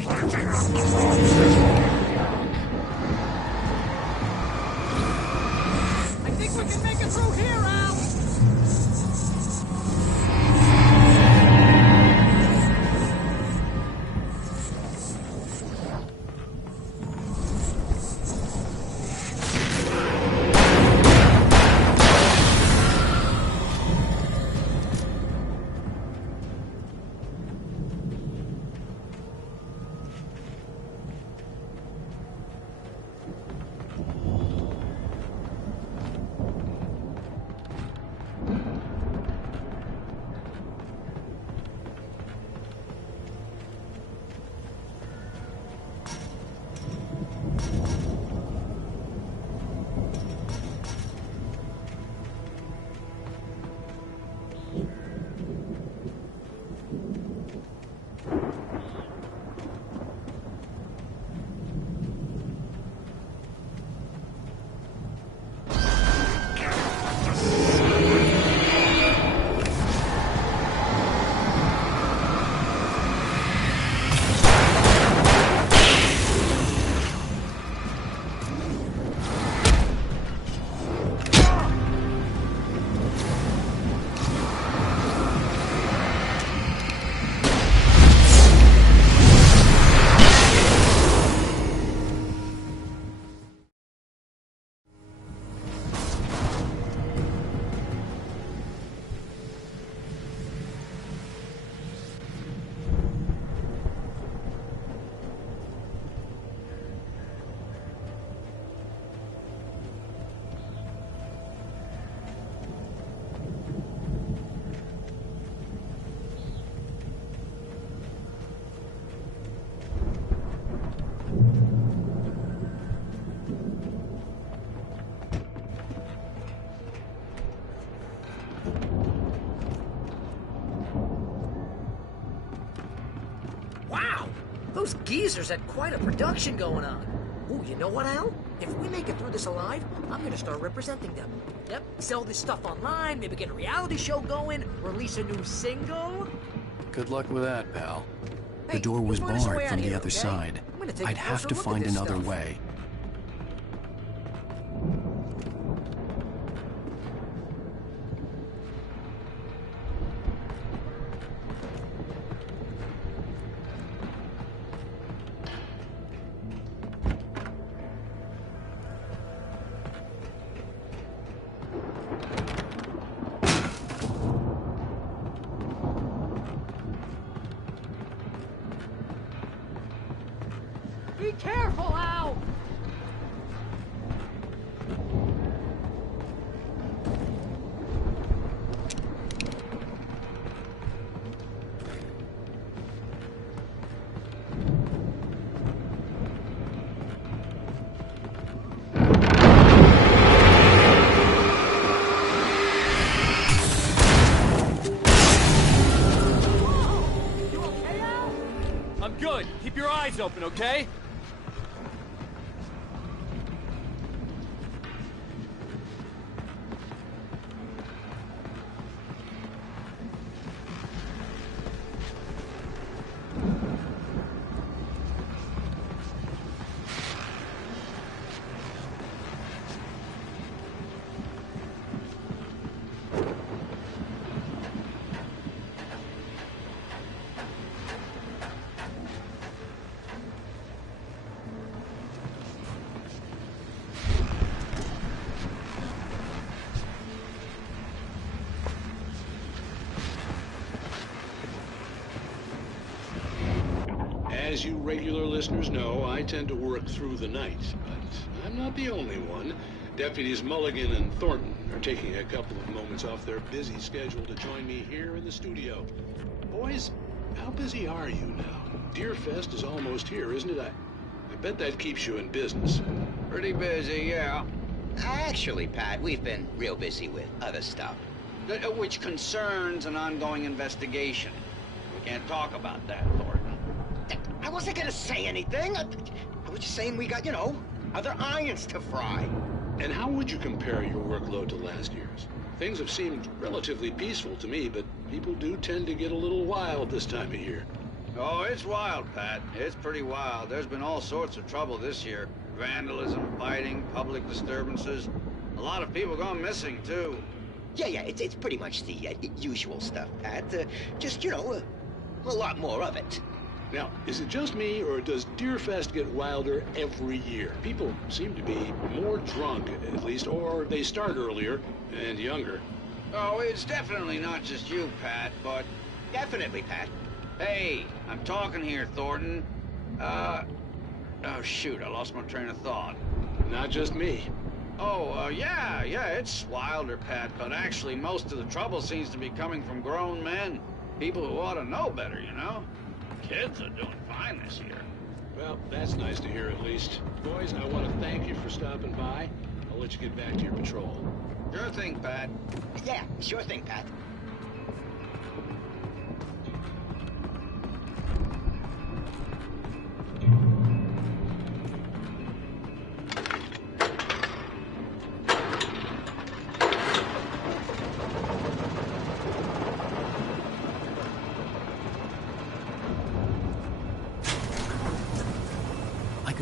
I think we can make it through here, Al! Wow! Those geezers had quite a production going on. Ooh, you know what, Al? If we make it through this alive, I'm gonna start representing them. Yep, sell this stuff online, maybe get a reality show going, release a new single. Good luck with that, pal. Hey, The door was let's find us a way barred out from the here, other okay? side. I'm gonna take a I'd have closer to look at find this another stuff. way. Careful, Al! I'm good. Keep your eyes open, okay? As you regular listeners know, I tend to work through the night, but I'm not the only one. Deputies Mulligan and Thornton are taking a couple of moments off their busy schedule to join me here in the studio. Boys, how busy are you now? Deerfest is almost here, isn't it? I bet that keeps you in business. Pretty busy, yeah. Actually, Pat, we've been real busy with other stuff, which concerns an ongoing investigation. We can't talk about that, Thornton. I wasn't gonna say anything. I was just saying we got, you know, other irons to fry. And how would you compare your workload to last year's? Things have seemed relatively peaceful to me, but people do tend to get a little wild this time of year. Oh, it's wild, Pat. It's pretty wild. There's been all sorts of trouble this year. Vandalism, fighting, public disturbances. A lot of people gone missing, too. Yeah, it's pretty much the usual stuff, Pat. Just, you know, a lot more of it. Now, is it just me, or does Deerfest get wilder every year? People seem to be more drunk, at least, or they start earlier and younger. Oh, it's definitely not just you, Pat, but... Definitely, Pat. Hey, I'm talking here, Thornton. Oh, shoot, I lost my train of thought. Not just me. Oh, yeah, it's wilder, Pat, but actually most of the trouble seems to be coming from grown men. People who ought to know better, you know? Kids are doing fine this year. Well, that's nice to hear at least. Boys, I want to thank you for stopping by. I'll let you get back to your patrol. Sure thing, Pat. Yeah, sure thing, Pat.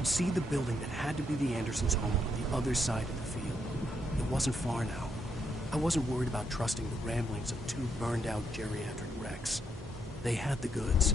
See the building that had to be the Andersons' home on the other side of the field. It wasn't far now. I wasn't worried about trusting the ramblings of two burned-out geriatric wrecks. They had the goods.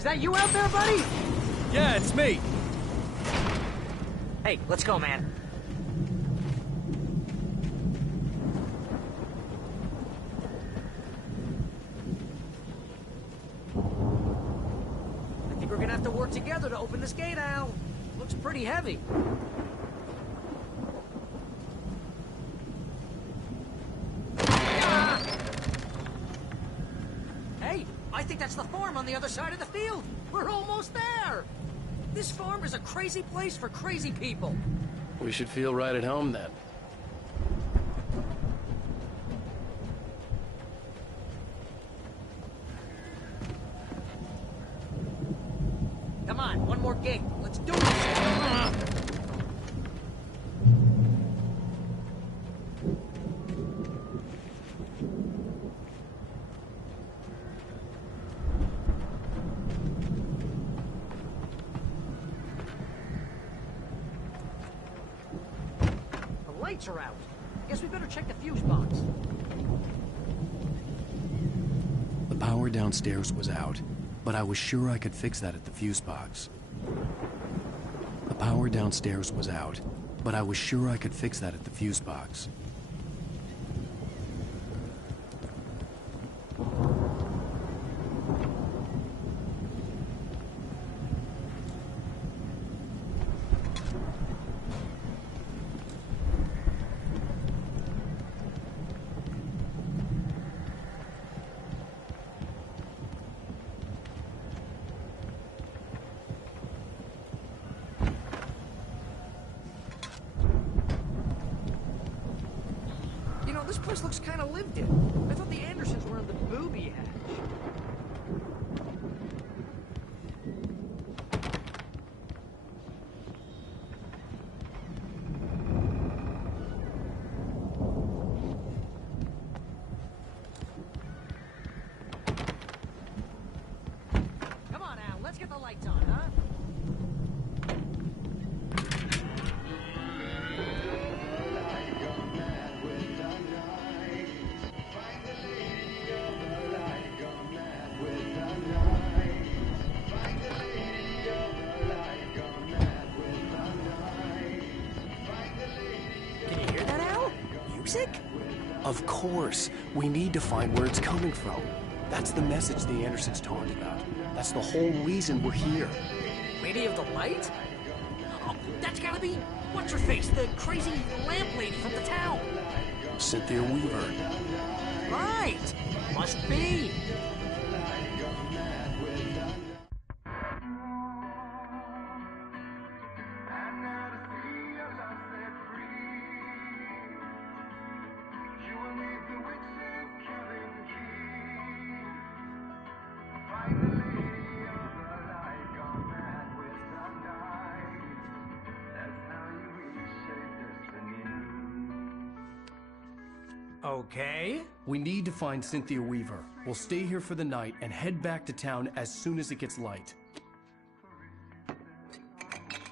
Is that you out there, buddy? Yeah, it's me. Hey, let's go, man. I think we're gonna have to work together to open this gate, Al. Looks pretty heavy. Hey, I think that's the farm on the other side of the field. We're almost there. This farm is a crazy place for crazy people. We should feel right at home then. Come on, one more gate. Let's do this. The lights are out. Guess we better check the fuse box. The power downstairs was out, but I was sure I could fix that at the fuse box. The power downstairs was out, but I was sure I could fix that at the fuse box. You know, this place looks kind of lived in. I thought the Andersons were in the booby hatch. Come on, Al, let's get the lights on, huh? Can you hear that, Al? Music? Of course. We need to find where it's coming from. That's the message the Andersons talked about. That's the whole reason we're here. Lady of the Light? Oh, that's gotta be... What's-her-face? The crazy lamp lady from the town. Cynthia Weaver. Right! Must be. Okay. We need to find Cynthia Weaver. We'll stay here for the night and head back to town as soon as it gets light.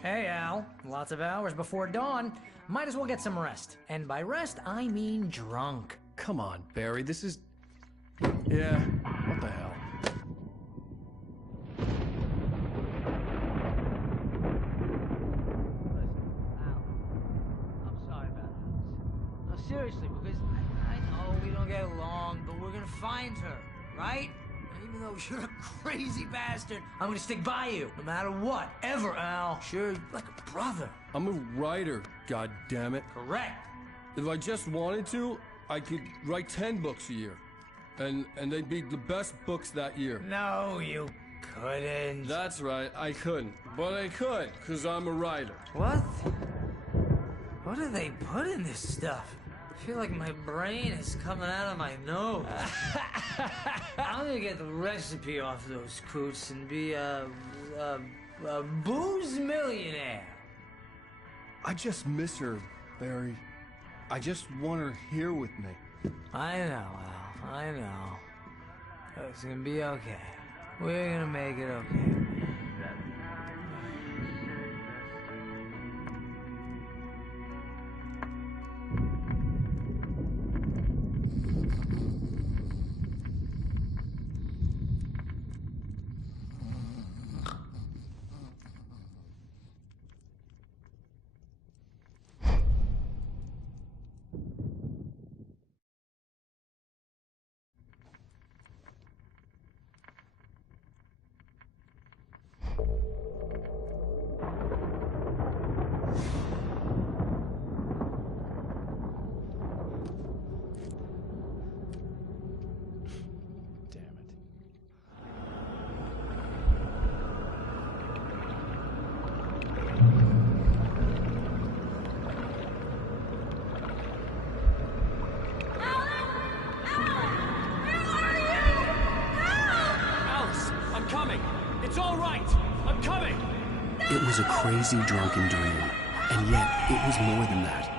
Hey, Al. Lots of hours before dawn. Might as well get some rest. And by rest, I mean drunk. Come on, Barry, this is... Yeah, what the hell? I'm sorry about this. No, seriously, because I know we don't get along, but we're gonna find her, right? And even though you're a crazy bastard, I'm gonna stick by you, no matter what, ever, Al. Sure, you're like a brother. I'm a writer, goddammit. Correct. If I just wanted to, I could write 10 books a year. And they'd be the best books that year. No, you couldn't. That's right, I couldn't. But I could, because I'm a writer. What? What do they put in this stuff? I feel like my brain is coming out of my nose. I'm gonna get the recipe off those coots and be a booze millionaire. I just miss her, Barry. I just want her here with me. I know, Al. I know. It's gonna be okay. We're gonna make it okay. It's all right. I'm coming. It was a crazy, drunken dream, and yet it was more than that.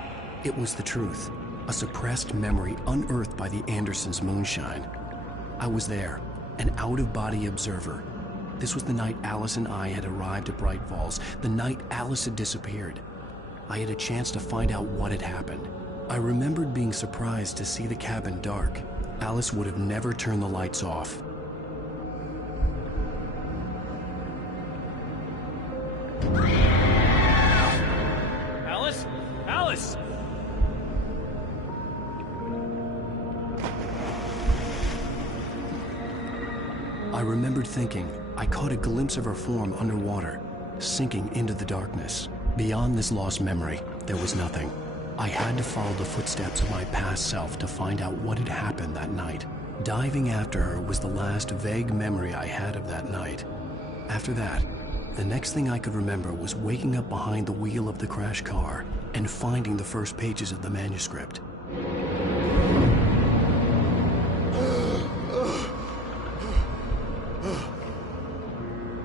It was the truth, a suppressed memory unearthed by the Andersons' moonshine. I was there, an out-of-body observer. This was the night Alice and I had arrived at Bright Falls, the night Alice had disappeared. I had a chance to find out what had happened. I remembered being surprised to see the cabin dark. Alice would have never turned the lights off. Alice? Alice! I remembered thinking I caught a glimpse of her form underwater, sinking into the darkness. Beyond this lost memory, there was nothing. I had to follow the footsteps of my past self to find out what had happened that night. Diving after her was the last vague memory I had of that night. After that, the next thing I could remember was waking up behind the wheel of the crashed car and finding the first pages of the manuscript.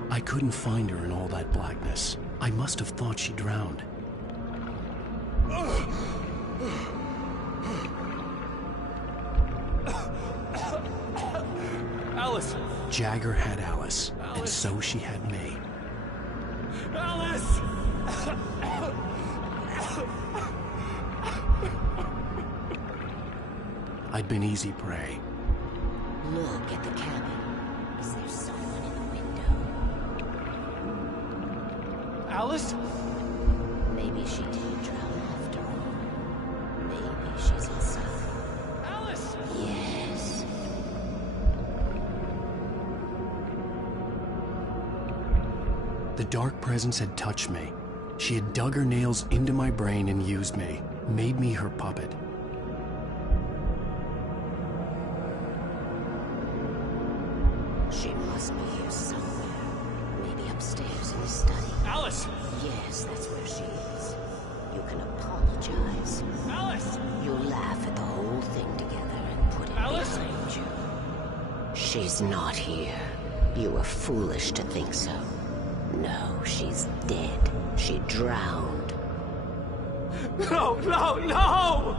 I couldn't find her in all that blackness. I must have thought she drowned. Alice! Jagger had Alice, and so she had me. Alice! I'd been easy prey. Look at the cabin. Is there someone in the window? Alice? Maybe she did drown after all. Maybe she's inside. Alice! Yes. The dark presence had touched me. She had dug her nails into my brain and used me, made me her puppet. She must be here somewhere. Maybe upstairs in the study. Alice! Yes, that's where she is. You can apologize. Alice! You laugh at the whole thing together and put it Alice! behind you. She's not here. You were foolish to think so. No, she's dead. She drowned. No, no, no!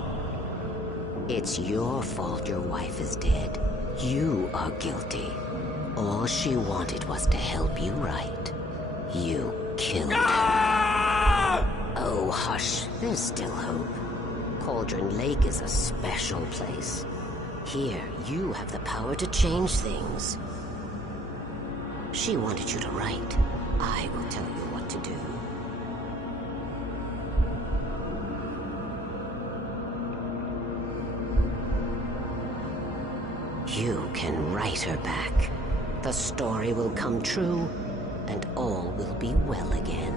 It's your fault your wife is dead. You are guilty. All she wanted was to help you right. You killed her. Oh, hush. There's still hope. Cauldron Lake is a special place. Here, you have the power to change things. She wanted you to write. I will tell you what to do. You can write her back. The story will come true, and all will be well again.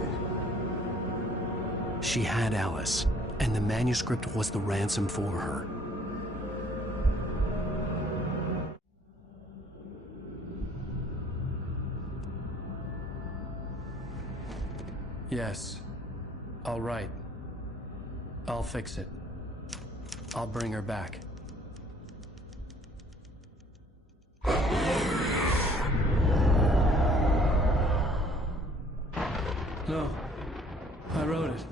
She had Alice, and the manuscript was the ransom for her. Yes. All right. I'll fix it. I'll bring her back. No. I wrote it.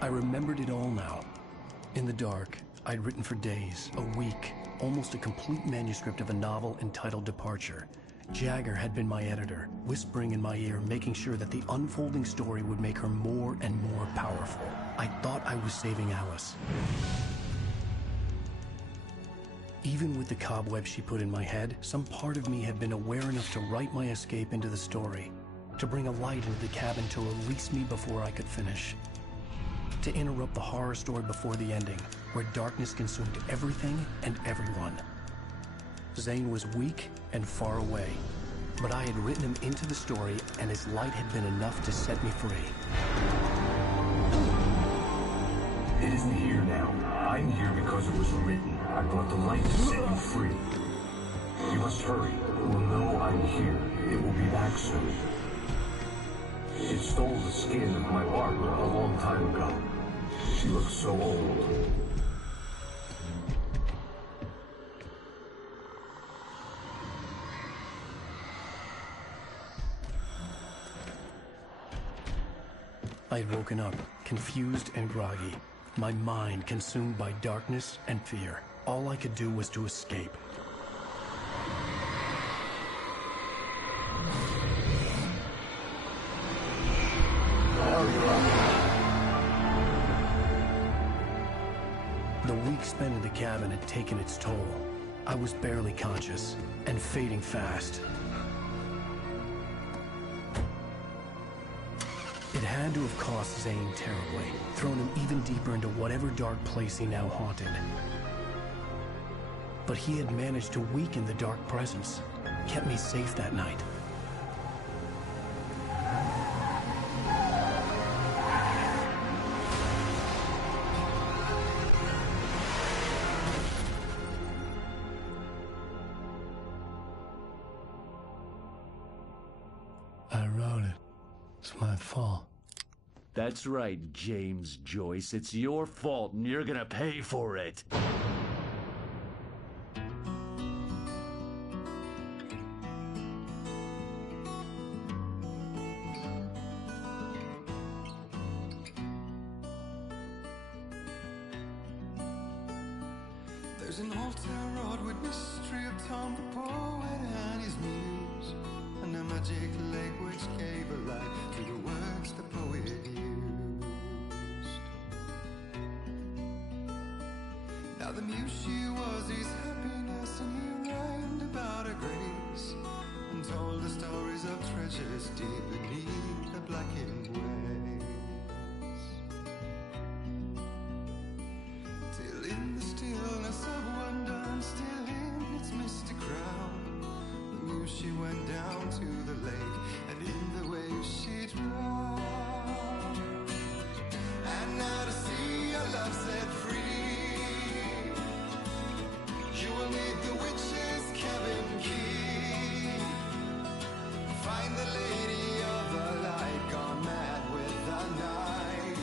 I remembered it all now. In the dark, I'd written for days, a week, almost a complete manuscript of a novel entitled Departure. Jagger had been my editor, whispering in my ear, making sure that the unfolding story would make her more and more powerful. I thought I was saving Alice. Even with the cobwebs she put in my head, some part of me had been aware enough to write my escape into the story, to bring a light into the cabin to release me before I could finish, to interrupt the horror story before the ending, where darkness consumed everything and everyone. Zane was weak and far away, but I had written him into the story, and his light had been enough to set me free. It isn't here now. I'm here because it was written. I brought the light to set you free. You must hurry. It will know I'm here. It will be back soon. It stole the skin of my Barbara a long time ago. She looks so old. I had woken up, confused and groggy, my mind consumed by darkness and fear. All I could do was to escape. The week spent in the cabin had taken its toll. I was barely conscious and fading fast. It had to have cost Zane terribly, thrown him even deeper into whatever dark place he now haunted. But he had managed to weaken the dark presence, kept me safe that night. I wrote it. It's my fault. That's right, James Joyce. It's your fault, and you're gonna pay for it. There's an old town road with mystery of Tom the poet and his muse, and a magic lake which gave a light to the words the poet used. Now the muse she was his happiness, and he rhymed about her grace, and told the stories of treasures deep beneath the blackened waves. Till in the stillness of wonder, and still in its misty crown, the muse she went down to the lake, and in the waves she drowned. And now to see your love set free, you will need the witch's cabin key. Find the lady of the light, gone mad with the night.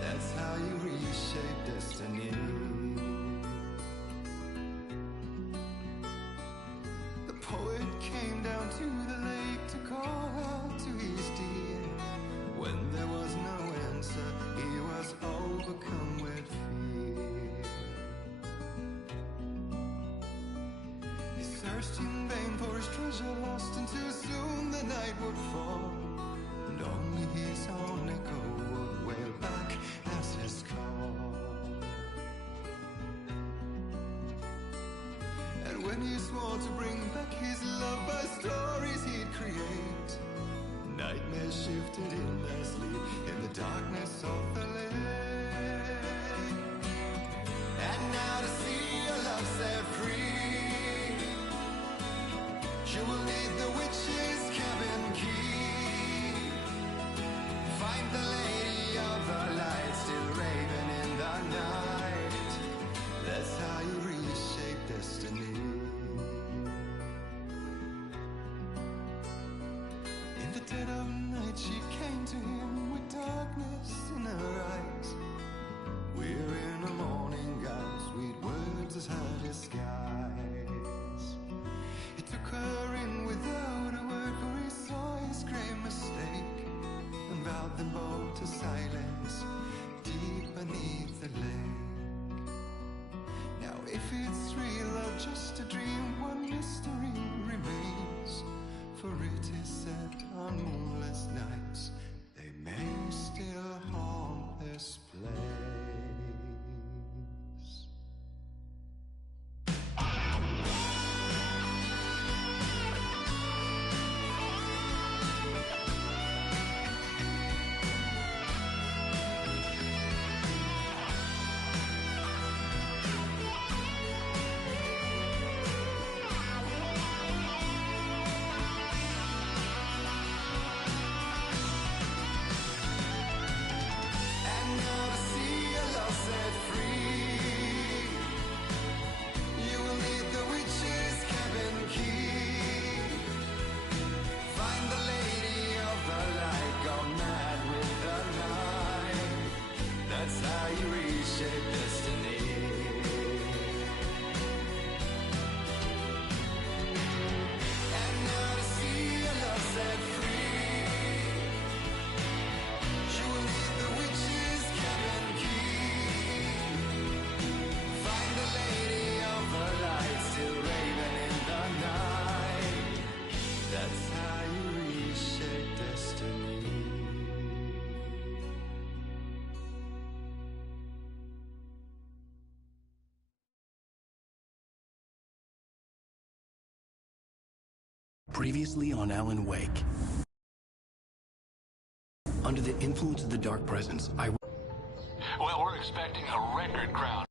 That's how you reshape destiny. The poet came down to the lake to call out to his dear. When there was no answer, he was overcome with fear. He searched in vain for his treasure lost, and too soon the night would fall, and only his own echo would wail back as his call. And when he swore to bring back his love by stories he'd create, nightmares shifted in their sleep in the darkness of the lake. And now to see your love set free, you will need the witch's cabin key. Find the lady of the light, still raving in the night. That's how you reshape destiny. In the dead of night she came to him with darkness in her eyes. We're in a morning gown, sweet words as her disguise. He took her in without a word, for he saw his grave mistake, and vowed them both to silence deep beneath the lake. Now if it's real or just a dream, one mystery remains, for it is said on moonless nights they may still haunt this place. You That's how you reshape destiny. Previously on 앨런웨이크. Under the influence of the dark presence, Well, we're expecting a record crowd.